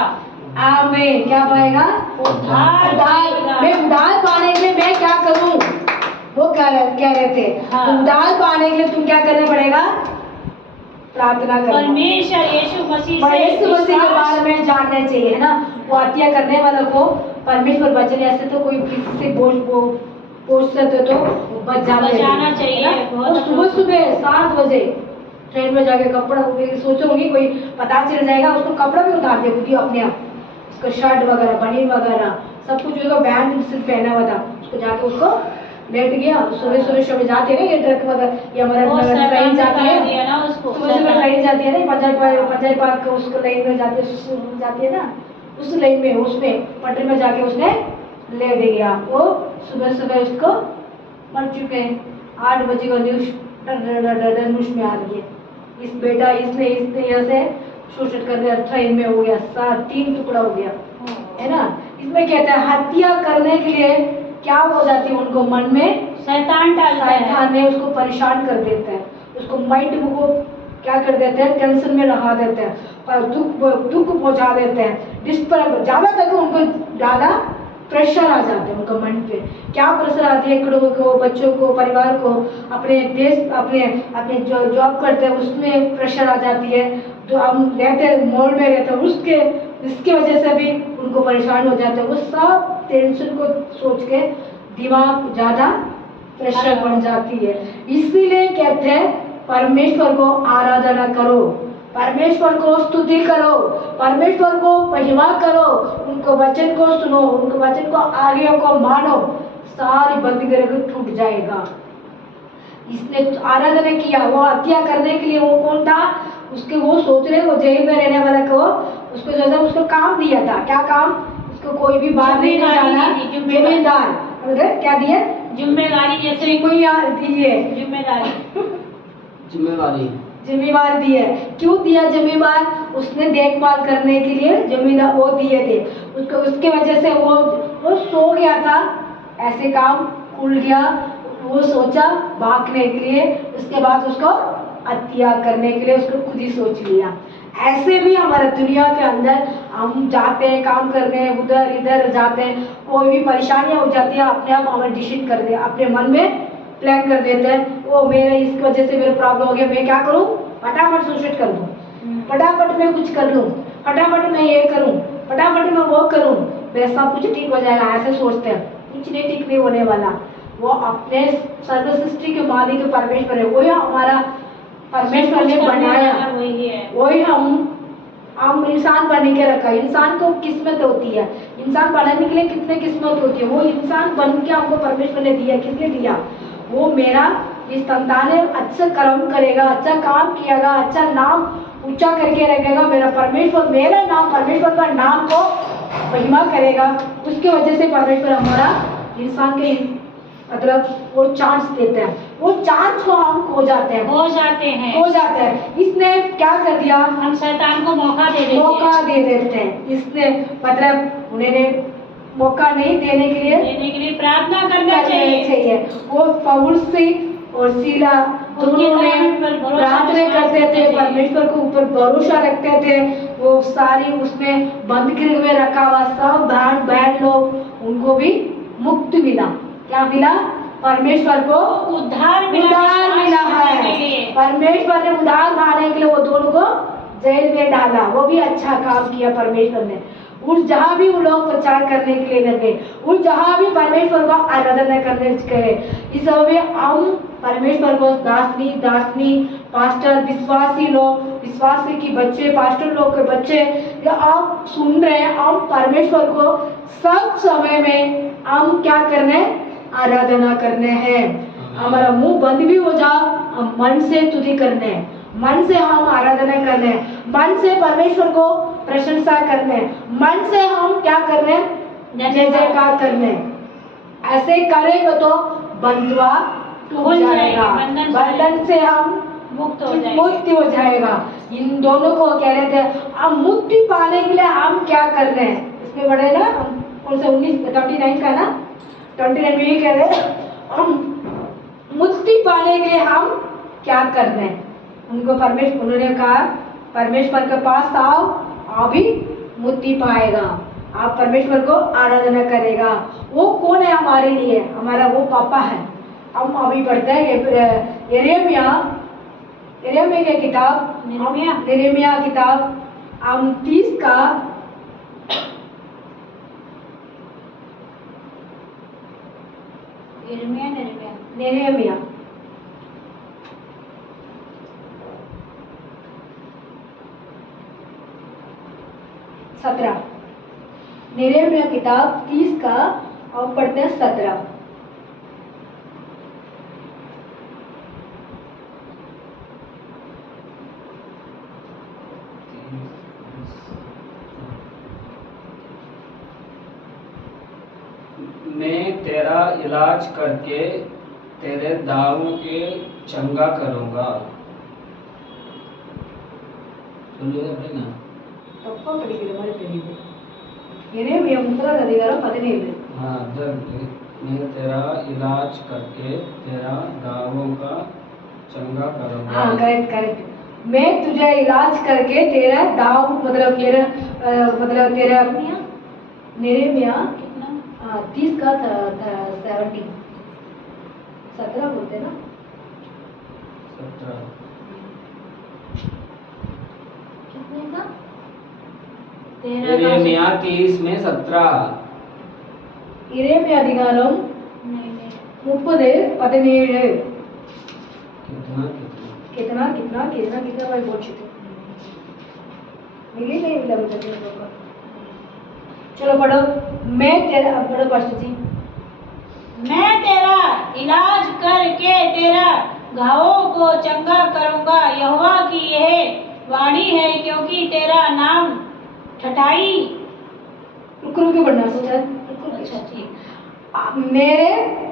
आमीन। क्या पाएगा? उद्धार पाएगा। मैं उद्धार पाने के लिए मैं क्या करूं? वो कह रहे थे, हाँ। उद्धार पाने के लिए तुम क्या करना पड़ेगा? प्रार्थना करना। परमेश्वर यीशु मसीह के बारे में जानना चाहिए, है ना। वो हत्या करने वालों को परमेश्वर बचने, ऐसे तो कोई किसी से पूछ सकते तो बचाना चाहिए। वो सुबह 7 बजे ट्रेन में जाके कपड़ा, सोचोगी कोई पता चल जाएगा, उसको कपड़ा भी उतार दे खुद ही अपने आप, उसका शर्ट वगैरह, बनियान वगैरह सब कुछ, उसको बैंड सिर्फ पहना हुआ था, उसको जाके उसको लेट गया। सुबह जाते हैं ना ये ट्रक वगैरह, ये हमारा ट्रेन जाती है, सुबह ट्रेन जाती है ना, पंजाब पार्क उसको लाइन में जाती है ना, उस लाइन में उसमें पटरी में जाके उसने लेट गया। वो सुबह उसको मर चुके हैं। 8 बजे का न्यूज में आ रही है, इस बेटा इसने ऐसे शोषण कर दिया, ट्रेन में हो गया, 3 टुकड़ा हो गया, है ना। इसमें कहते हैं हत्या करने के लिए क्या हो जाती है, उनको मन में शैतान ने उसको परेशान कर देता है, उसको माइंड को क्या कर देते हैं, टेंशन में रखा देते हैं, और दुख पहुंचा देते हैं, डिस्टर्ब ज्यादा तक उनको ज्यादा प्रेशर आ जाते हैं उनका मन पे। क्या प्रेशर आती है, लोगों को, बच्चों को, परिवार को, अपने देश, अपने जो जॉब करते हैं उसमें प्रेशर आ जाती है, जो हम रहते हैं मॉल में रहते हैं इसके वजह से भी उनको परेशान हो जाते हैं। वो सब टेंशन को सोच के दिमाग ज़्यादा प्रेशर बन जाती है। इसीलिए कहते हैं परमेश्वर को आराधना करो, परमेश्वर को स्तुति करो, परमेश्वर को महिमा करो, उनको वचन को सुनो, उनको वचन को आज्ञा को मानो, सारी बंदी करके टूट जाएगा। इसने आराधना किया, वो हत्या करने के लिए वो कौन था, उसके वो सोच रहे, वो जेल में रहने वाला को उसको जो था उसको काम दिया था, क्या काम, उसको कोई भी बाहर नहीं जाना, जिम्मेदार, क्या दिया, जिम्मेदारी, जैसे कोई दिए जिम्मेवार दिए। क्यों दिया जिम्मेवार, उसने देखभाल करने के लिए जिम्मेदार वो दिए थे उसको, उसके वजह से वो सो गया था, ऐसे काम खुल गया, वो सोचा भागने के लिए, उसके बाद उसको हत्या करने के लिए उसको खुद ही सोच लिया। ऐसे भी हमारे दुनिया के अंदर हम जाते हैं, काम करने, उधर इधर जाते हैं, कोई भी परेशानियां हो जाती है, अपने आप हमें डिसाइड कर दे, अपने मन में प्लान कर देते हैं, वो मेरे इस वजह से मेरा प्रॉब्लम हो गया, मैं क्या करूं, फटाफट सुसाइड कर दूं, फटाफट मैं कुछ कर लूं, फटाफट मैं ये करूं, फटाफट मैं वो करूं, मेरा सब कुछ ठीक हो जाएगा, ऐसे सोचते हैं। कुछ नहीं ठीक नहीं होने वाला। वो अपने सर्व सृष्टि के मालिक परमेश्वर है, वही हमारा परमेश्वर ने बनाया, वही हम हम इंसान बनने के रखा है। इंसान को किस्मत होती है, इंसान बनने के लिए कितने किस्मत होती है। वो इंसान बन के हमको परमेश्वर ने दिया, किसने दिया? वो मेरा ये संतान है, अच्छा कर्म करेगा, अच्छा काम किएगा, अच्छा नाम ऊंचा करके रखेगा, मेरा परमेश्वर, मेरा नाम, परमेश्वर का नाम को महिमा करेगा। उसकी वजह से परमेश्वर हमारा इंसान के मतलब वो चांस देते हैं, वो चांस को हम खो जाते हैं, हो जाते हैं। इसने क्या कर दिया? हम शैतान को मौका दे देते हैं। इसने मतलब उन्हें मौका नहीं देने के लिए प्रार्थना करना चाहिए। वो पौलुस से और सीला दोनों ने प्रार्थना करते थे, परमेश्वर के ऊपर भरोसा रखते थे। वो सारी उसमें बंद गृह में रखा हुआ सब बहन लोग, उनको भी मुक्ति मिला। क्या मिला? परमेश्वर को उद्धार मिला है। परमेश्वर ने उद्धार पाने के लिए वो दोनों को जेल में डाला। वो भी अच्छा काम किया परमेश्वर ने। उस जहाँ भी वो लोग प्रचार करने के लिए लगे, उस जहाँ भी परमेश्वर को आराधना करने गए। इस समय हम परमेश्वर को दासनी पास्टर विश्वासी लोग, विश्वासी की बच्चे, पास्टर लोग के बच्चे, या आप सुन रहे हैं, हम परमेश्वर को सब समय में हम क्या करने? आराधना करने हैं। हमारा मुंह बंद भी हो जा, हम मन से स्तुति करने, मन से हम आराधना करने, मन से परमेश्वर को प्रशंसा करने, मन से हम क्या करने? जय जयकार करने। ऐसे करेंगे तो बंधुआ टूट जाएगा, बंधन से हम मुक्ति हो जाएगा। इन दोनों को कह रहे थे हम मुक्ति पाने के लिए हम क्या कर रहे हैं? इसमें बढ़े ना, कौन सा 29 का ना, 29 में ये कह रहे हम मुक्ति पाने के लिए हम क्या कर रहे हैं? उनको उन्होंने कहा परमेश्वर के पास आओ, आप भी मुक्ति पाएगा, आप परमेश्वर को आराधना करेगा। वो कौन है हमारे लिए? हमारा वो पापा है। हम अभी पढ़ते हैं यिर्मयाह की किताब, यिर्मयाह किताब हम 30 का यिर्मयाह 17, यिर्मयाह किताब 30 का हम पढ़ते हैं 17। मैं तेरा इलाज करके तेरे दावों के चंगा करूंगा। सुन लो अपने ना तप्पा படிக்கிற மாதிரி தெரியுது। यिर्मयाह 17 हाँ, जब मैं तेरा इलाज करके तेरा दावों का चंगा करूंगा। हाँ, करेक्ट। मैं तुझे इलाज करके तेरा दाव मतलब मेरा मतलब तेरा यिर्मयाह 30 का 17 बोलते ना, 17 कितने का? यिर्मयाह 30 में 17। यिर्मयाह अधिकाரம் 30:17। कितना भाई बोल चुके मिली नहीं मिला मुझे लोगों। चलो पढ़ो। मैं तेरा पढ़ो पास्टर जी। मैं तेरा इलाज करके तेरा घावों को चंगा करूंगा, यहोवा की यह वाणी है, क्योंकि तेरा नाम ठठाई। रुक के पढ़ना सर। अच्छा ठीक।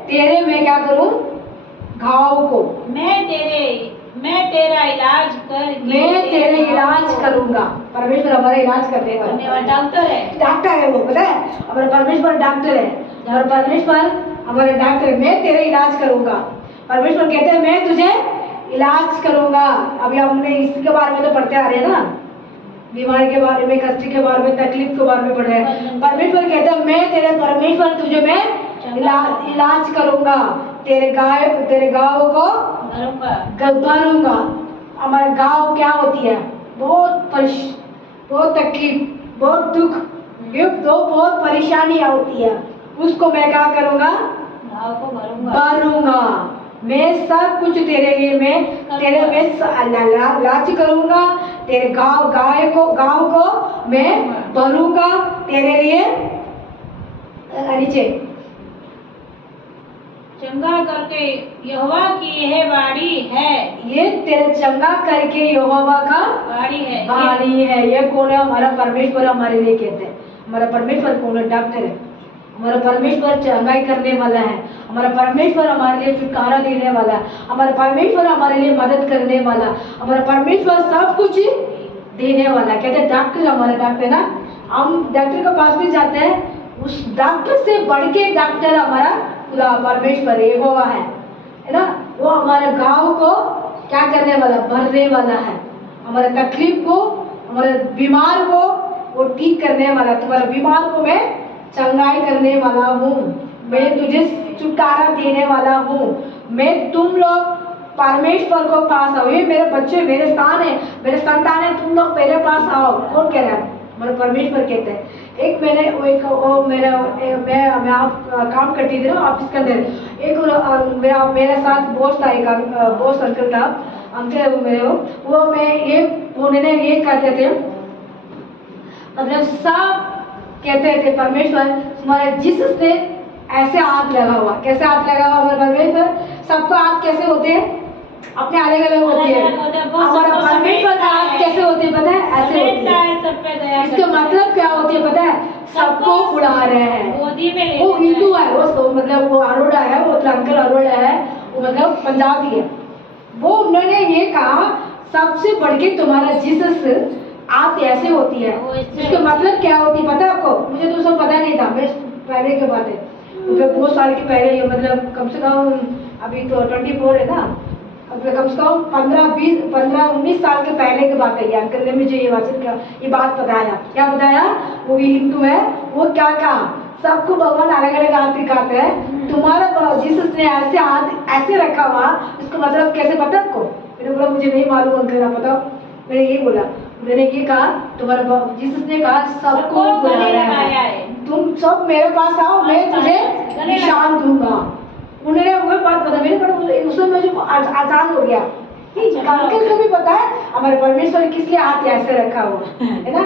तेरे मैं क्या करूं? घाव को मैं तेरा इलाज इलाज करूंगा। परमेश्वर हमारा इलाज कर देगा। डॉक्टर है वो, पता है? हमारा परमेश्वर डॉक्टर है, और परमेश्वर हमारे डॉक्टर है। मैं तेरे इलाज करूंगा। परमेश्वर कहते हैं मैं तुझे इलाज करूंगा। अभी हमने इसके बारे में तो पढ़ते आ रहे हैं ना, बीमारी के बारे में, कष्ट के बारे में, तकलीफ के बारे में पढ़ रहे हैं। परमेश्वर कहते हैं मैं तेरे परमेश्वर तुझे मैं इलाज करूंगा, तेरे गाँव को भरूंगा। हमारे गाँव क्या होती है? बहुत तकलीफ, बहुत दुख, बहुत परेशानियां होती है। उसको मैं क्या करूंगा? भरूंगा। मैं सब कुछ तेरे लिए मैं इलाज करूंगा, तेरे गाँव को मैं भरूंगा तेरे लिए। नीचे चंगा करके यहोवा की यह वाणी है। ये तेरे चंगा करके यहोवा का वाणी है। वाणी है। ये कौन है? हमारा परमेश्वर हमारे लिए कहते हैं। हमारा परमेश्वर कौन है? डॉक्टर है। हमारा परमेश्वर चंगाई करने वाला है। हमारा परमेश्वर हमारे लिए छुटकारा देने वाला है। हमारा परमेश्वर हमारे लिए मदद करने वाला। हमारा परमेश्वर सब कुछ देने वाला। कहते हैं डॉक्टर, हमारा डॉक्टर ना, हम डॉक्टर के पास भी जाते हैं, उस डॉक्टर से बढ़ के डॉक्टर हमारा खुदा परमेश्वर यहोवा है ना। वो हमारे गाँव को क्या करने वाला? भरने वाला है। हमारे तकलीफ को, हमारे बीमार को वो ठीक करने वाला। तुम्हारे बीमार को मैं चंगाई करने वाला हूँ, मैं तुझे छुटकारा देने वाला हूँ। मैं तुम लोग परमेश्वर को पास आओ। ये मेरे बच्चे, मेरे स्थान है, मेरे संतान है, तुम लोग मेरे पास आओ। कौन कह रहा है? हमारे परमेश्वर कहते हैं। एक मैंने मैं आप काम करती थी ना ऑफिस के अंदर, एक मेरे साथ बॉस था, एक बॉस अंकल था, अंकल मेरे वो मैं ये उन्होंने ये कहते थे, मतलब सब कहते थे परमेश्वर तुम्हारे जिसस ने ऐसे हाथ लगा हुआ। कैसे हाथ लगा हुआ हमारे परमेश्वर? सबको हाथ कैसे होते हैं? अपने अलग अलग होती है। हमारा परमेश्वर का हाथ कैसे होते हैं पता है? ऐसे होते हैं। इसका मतलब क्या होती है पता है? सबको उड़ा रहे हैं। वो हिंदू है, वो मतलब वो अरोड़ा है, वो अंकल अरोड़ा है, वो मतलब पंजाबी है। वो उन्होंने ये कहा सबसे बढ़ के तुम्हारा जीसस आप ऐसे होती है। इसका मतलब क्या होती है पता है आपको? मुझे तो सब पता नहीं था, मैं पहले की बात है, मतलब बहुत साल के पहले, ये मतलब कम से कम अभी तो 24 है ना, अब कम से कम 15-19 साल के पहले की बात है। ये अंकल ने मुझे ये बात बताया। क्या बताया? वो भी हिंदू है। वो क्या कहा? सबको भगवान अलग अलग हाथ दिखाते हैं, तुम्हारा जीसस ने ऐसे हाथ ऐसे रखा हुआ, इसका मतलब कैसे पता आपको? मैंने बोला मुझे नहीं मालूम अंकल, बताओ। मैंने ये बोला, मैंने ये कहा तुम्हारा जीसस ने कहा सबको बुला रहा है, तुम सब मेरे पास आओ, मैं तुझे निशान दूंगा। उन्होंने वो बात बता, मैंने पढ़ा उसमें मुझे आसान हो गया। अंकल को भी पता है हमारे परमेश्वर किस लिए हाथ ऐसे रखा हुआ है ना,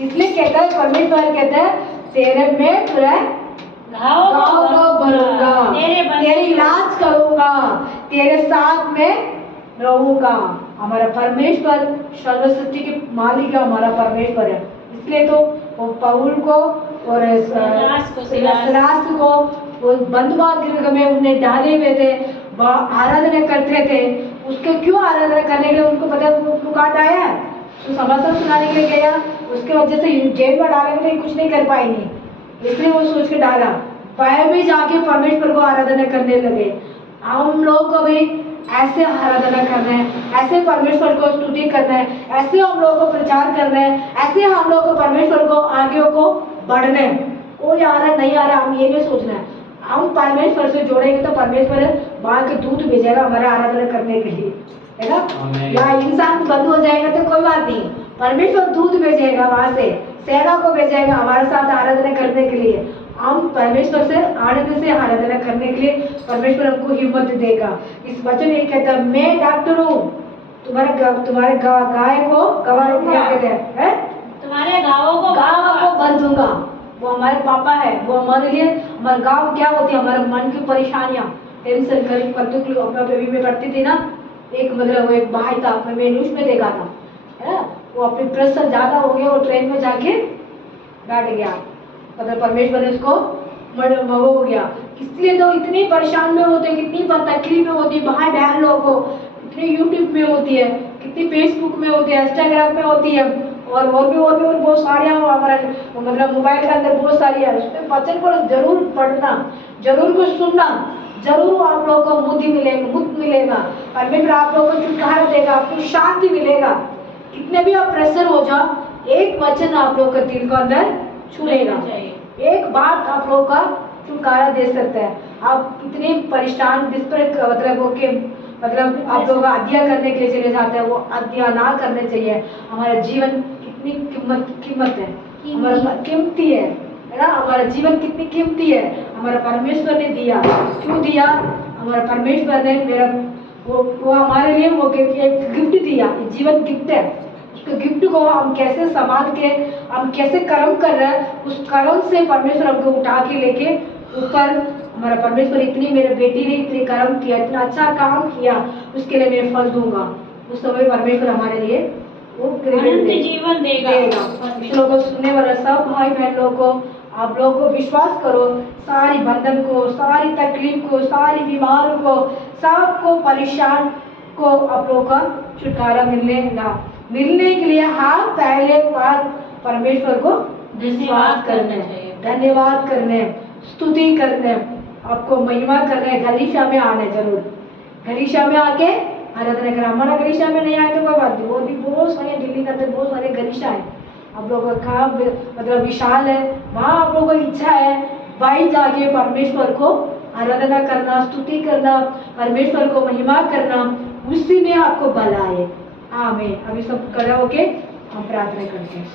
इसलिए कहता है परमेश्वर कहता है तेरे में तुझे घाव को भरूंगा, तेरे इलाज करूंगा, तेरे साथ में रहूंगा। हमारा परमेश्वर सर्वसृष्टि के मालिक है, हमारा परमेश्वर है। इसलिए तो वो पौल को और सिलास को वो बंधुआ गृह में उन्हें डाले हुए थे, आराधना करते थे। उसके क्यों आराधना करने के लिए? उनको पता है उनको काट आया है, तो समाचार सुनाने के लिए गया, उसके वजह से जेल में डालने के लिए कुछ नहीं कर पाएंगे, इसलिए वो सोच के डाला। बाहर भी जाके परमेश्वर को आराधना करने लगे। हम लोग को भी ऐसे आराधना करना है, ऐसे परमेश्वर को स्तुति करना है, ऐसे हम लोगों को प्रचार करना है, ऐसे हम लोग को परमेश्वर को आगे को बढ़ना है। कोई आ रहा नहीं आ रहा हम ये नहीं सोचना है। हम परमेश्वर से जोड़ेंगे तो परमेश्वर वहाँ के दूत भेजेगा हमारा आराधना करने के लिए, है ना। या इंसान बंद हो जाएगा तो कोई बात नहीं, परमेश्वर दूत भेजेगा, वहाँ से सेना को भेजेगा हमारे साथ आराधना करने के लिए। हम परमेश्वर से आनंद से आराधना करने के लिए परमेश्वर हमको हिम्मत देगा। इस वचन ये कहता है मैं डॉक्टर हूँ, तुम्हारे गाय को क्या कहते हैं, तुम्हारे गाँवों को भर दूंगा। वो हमारे पापा है, वो हमारे लिए, हमारे गाँव क्या होती है, हमारे मन की परेशानियाँ, टेंशन गरीब पत्तू अपना बेबी में करती थी ना। एक मतलब वो एक भाई था, मैं न्यूज में देखा था, है ना, वो अपनी प्रेशर ज्यादा हो गया, वो ट्रेन में जाके बैठ गया, मतलब परमेश्वर ने उसको हो गया। इसलिए तो इतनी परेशान में होते, कितनी तकलीफ में होती है भाई बहन लोगों को, इतनी यूट्यूब में होती है, कितनी फेसबुक में होती है, इंस्टाग्राम में होती है, और भी बहुत सारी हमारे मतलब मोबाइल के अंदर बहुत सारी है। उसमें वचन को जरूर पढ़ना, जरूर कुछ सुनना, जरूर आप लोगों को मुक्त मिलेगा। परमेश्वर आप लोगों को छुटकारा देगा, आपको शांति मिलेगा। कितने भी आप प्रेशर हो जाओ, एक वचन आप लोगों के दिल को अंदर छूलेगा, एक बात आप लोगों का छुटकारा दे सकता है। आप इतने परेशान मतलब आप लोग अध्ययन करने के लिए चले जाते हैं, वो अध्ययन ना करने चाहिए। हमारा जीवन कितनी कीमत है, हमारा कीमती है ना, हमारा जीवन कितनी कीमती है, हमारा परमेश्वर ने दिया। क्यों दिया? हमारा परमेश्वर ने वो हमारे लिए वो एक गिफ्ट दिया, जीवन गिफ्ट है। उसके गिफ्ट को हम कैसे संभाल के, हम कैसे कर्म कर रहे हैं, उस कर्म से परमेश्वर हमको उठा के लेके ऊपर, हमारा परमेश्वर इतनी, मेरे बेटी ने इतने कर्म किया, इतना अच्छा काम किया, उसके लिए मैं फल दूंगा। उस समय परमेश्वर हमारे लिए वो अनंत जीवन देगा। इस लोगों को सुनने वाला सब भाई बहन लोगों को, आप लोगों को विश्वास करो, सारी बंधन को, सारी तकलीफ को, सारी बीमारों को, सबको परेशान को आप लोगों का छुटकारा मिलने के लिए हम पहले बार परमेश्वर को विश्वास करने, धन्यवाद करने, स्तुति करने, आपको महिमा करने, गलीशा में आने, जरूर गलीशा में आके आराधना करना। हमारा गलीशा में नहीं आए तो कोई बात नहीं, वो भी बहुत सारे, दिल्ली के अंदर बहुत सारे गलीशा है, आप लोगों का काम मतलब विशाल है, वहाँ आप लोगों की इच्छा है वहीं जाके परमेश्वर को आराधना करना, स्तुति करना, परमेश्वर को महिमा करना, उसी में आपको बल आए। आमीन। अभी सब खड़ा होके हम प्रार्थना करते हैं।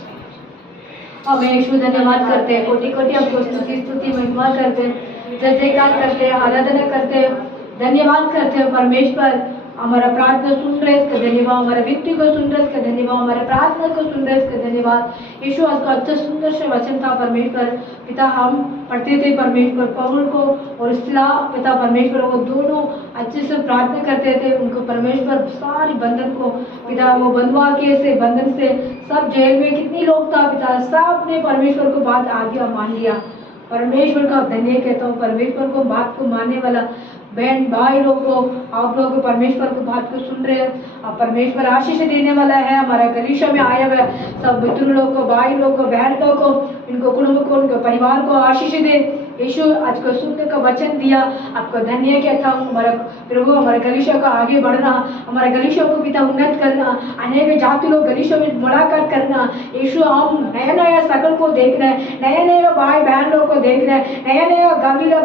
हमें यीशु धन्यवाद करते हैं, कोटि कोटि आपको स्तुति महिमा करते हैं, जय जयकार करते हैं, आराधना करते हैं, धन्यवाद करते हैं परमेश्वर। हमारा प्रार्थना सुन रहे इसका धन्यवाद, हमारे व्यक्ति को सुन रहे इसका धन्यवाद, हमारे प्रार्थना को सुन रहे इसका धन्यवाद। यीशु आज का अच्छा सुंदर से वचन था परमेश्वर पिता, हम पढ़ते थे परमेश्वर पौल को और सिला पिता परमेश्वर, वो दोनों अच्छे से प्रार्थना करते थे, उनको परमेश्वर सारी बंधन को पिता, वो बंधुआ के से बंधन से सब जेल में कितनी लोग था पिता, सब ने परमेश्वर को बात आगे मान लिया। परमेश्वर का धन्य कहता हूँ, परमेश्वर को बात को मानने वाला बहन भाई लोग को, आप लोग परमेश्वर को बात को सुन रहे हैं, अब परमेश्वर आशीष देने वाला है। हमारा गलीशा में आया हुआ सब मित्र लोग को, भाई लोग को, बहन लोग को, इनको कुटुंब को, उनके परिवार को आशीष दे। यीशु आज को सुनने का वचन दिया, आपको धन्य कहता हूँ। हमारा प्रभु, हमारे गलीशा को आगे बढ़ना, हमारे गलीशा को पिता उन्नत करना, अनेक जाति लोग गलीशा में मुलाकात करना। यीशु हम नया नया सकल को देख रहे हैं, नया नया भाई बहन लोग को देख रहे हैं, नया नया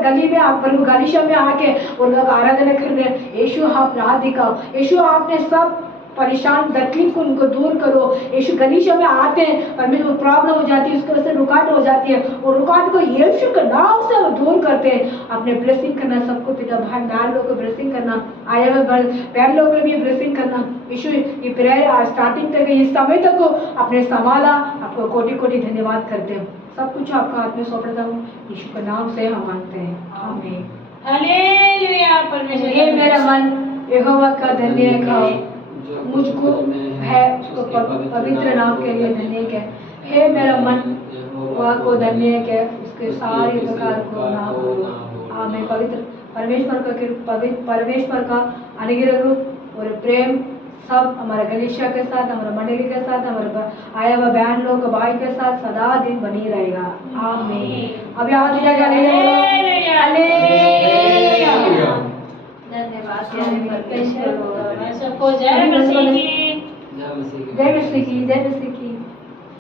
गली में आप प्रभु गलीशा में आके वो लोग आराधना कर रहे हैं। यीशु आप राह दिखाओ, यीशु आपने सब परेशान तकलीफ को उनको दूर करो। यीशु गलीशा में आते हैं, परमेश्वर प्रॉब्लम हो जाती है, उसकी वजह से रुकावट हो जाती है, और रुकावट को यीशु के नाम से वो दूर करते हैं। अपने ब्लेसिंग करना सबको पिता, भाई बहन लोग को ब्लेसिंग करना, आए हुए बहन लोग को भी ब्लेसिंग करना। यीशु ये प्रेयर स्टार्टिंग तक इस समय तक को आपने संभाला, आपको कोटि कोटि धन्यवाद करते हैं। सब कुछ आपका हाथ में सौंपता हूँ, यीशु के नाम से हम मांगते हैं, आमीन। हालेलुया। परमेश्वर ये मेरा मन यहोवा का धन्य खाओ, मुझको है उसको पवित्र नाम के लिए धन्य है। हे मेरा मन वह को धन्य है, उसके सारे प्रकार को नाम करो। आमीन। पवित्र परमेश्वर का अनुग्रह रूप और प्रेम सब हमारे गलीशा के साथ, हमारे मंडली के साथ, हमारे आया हुआ बहन लोग भाई के साथ सदा दिन बनी रहेगा। आमीन। अब याद दिया धन्यवाद सबको जय मसीह की। जय मसीह की, जय मसीह की।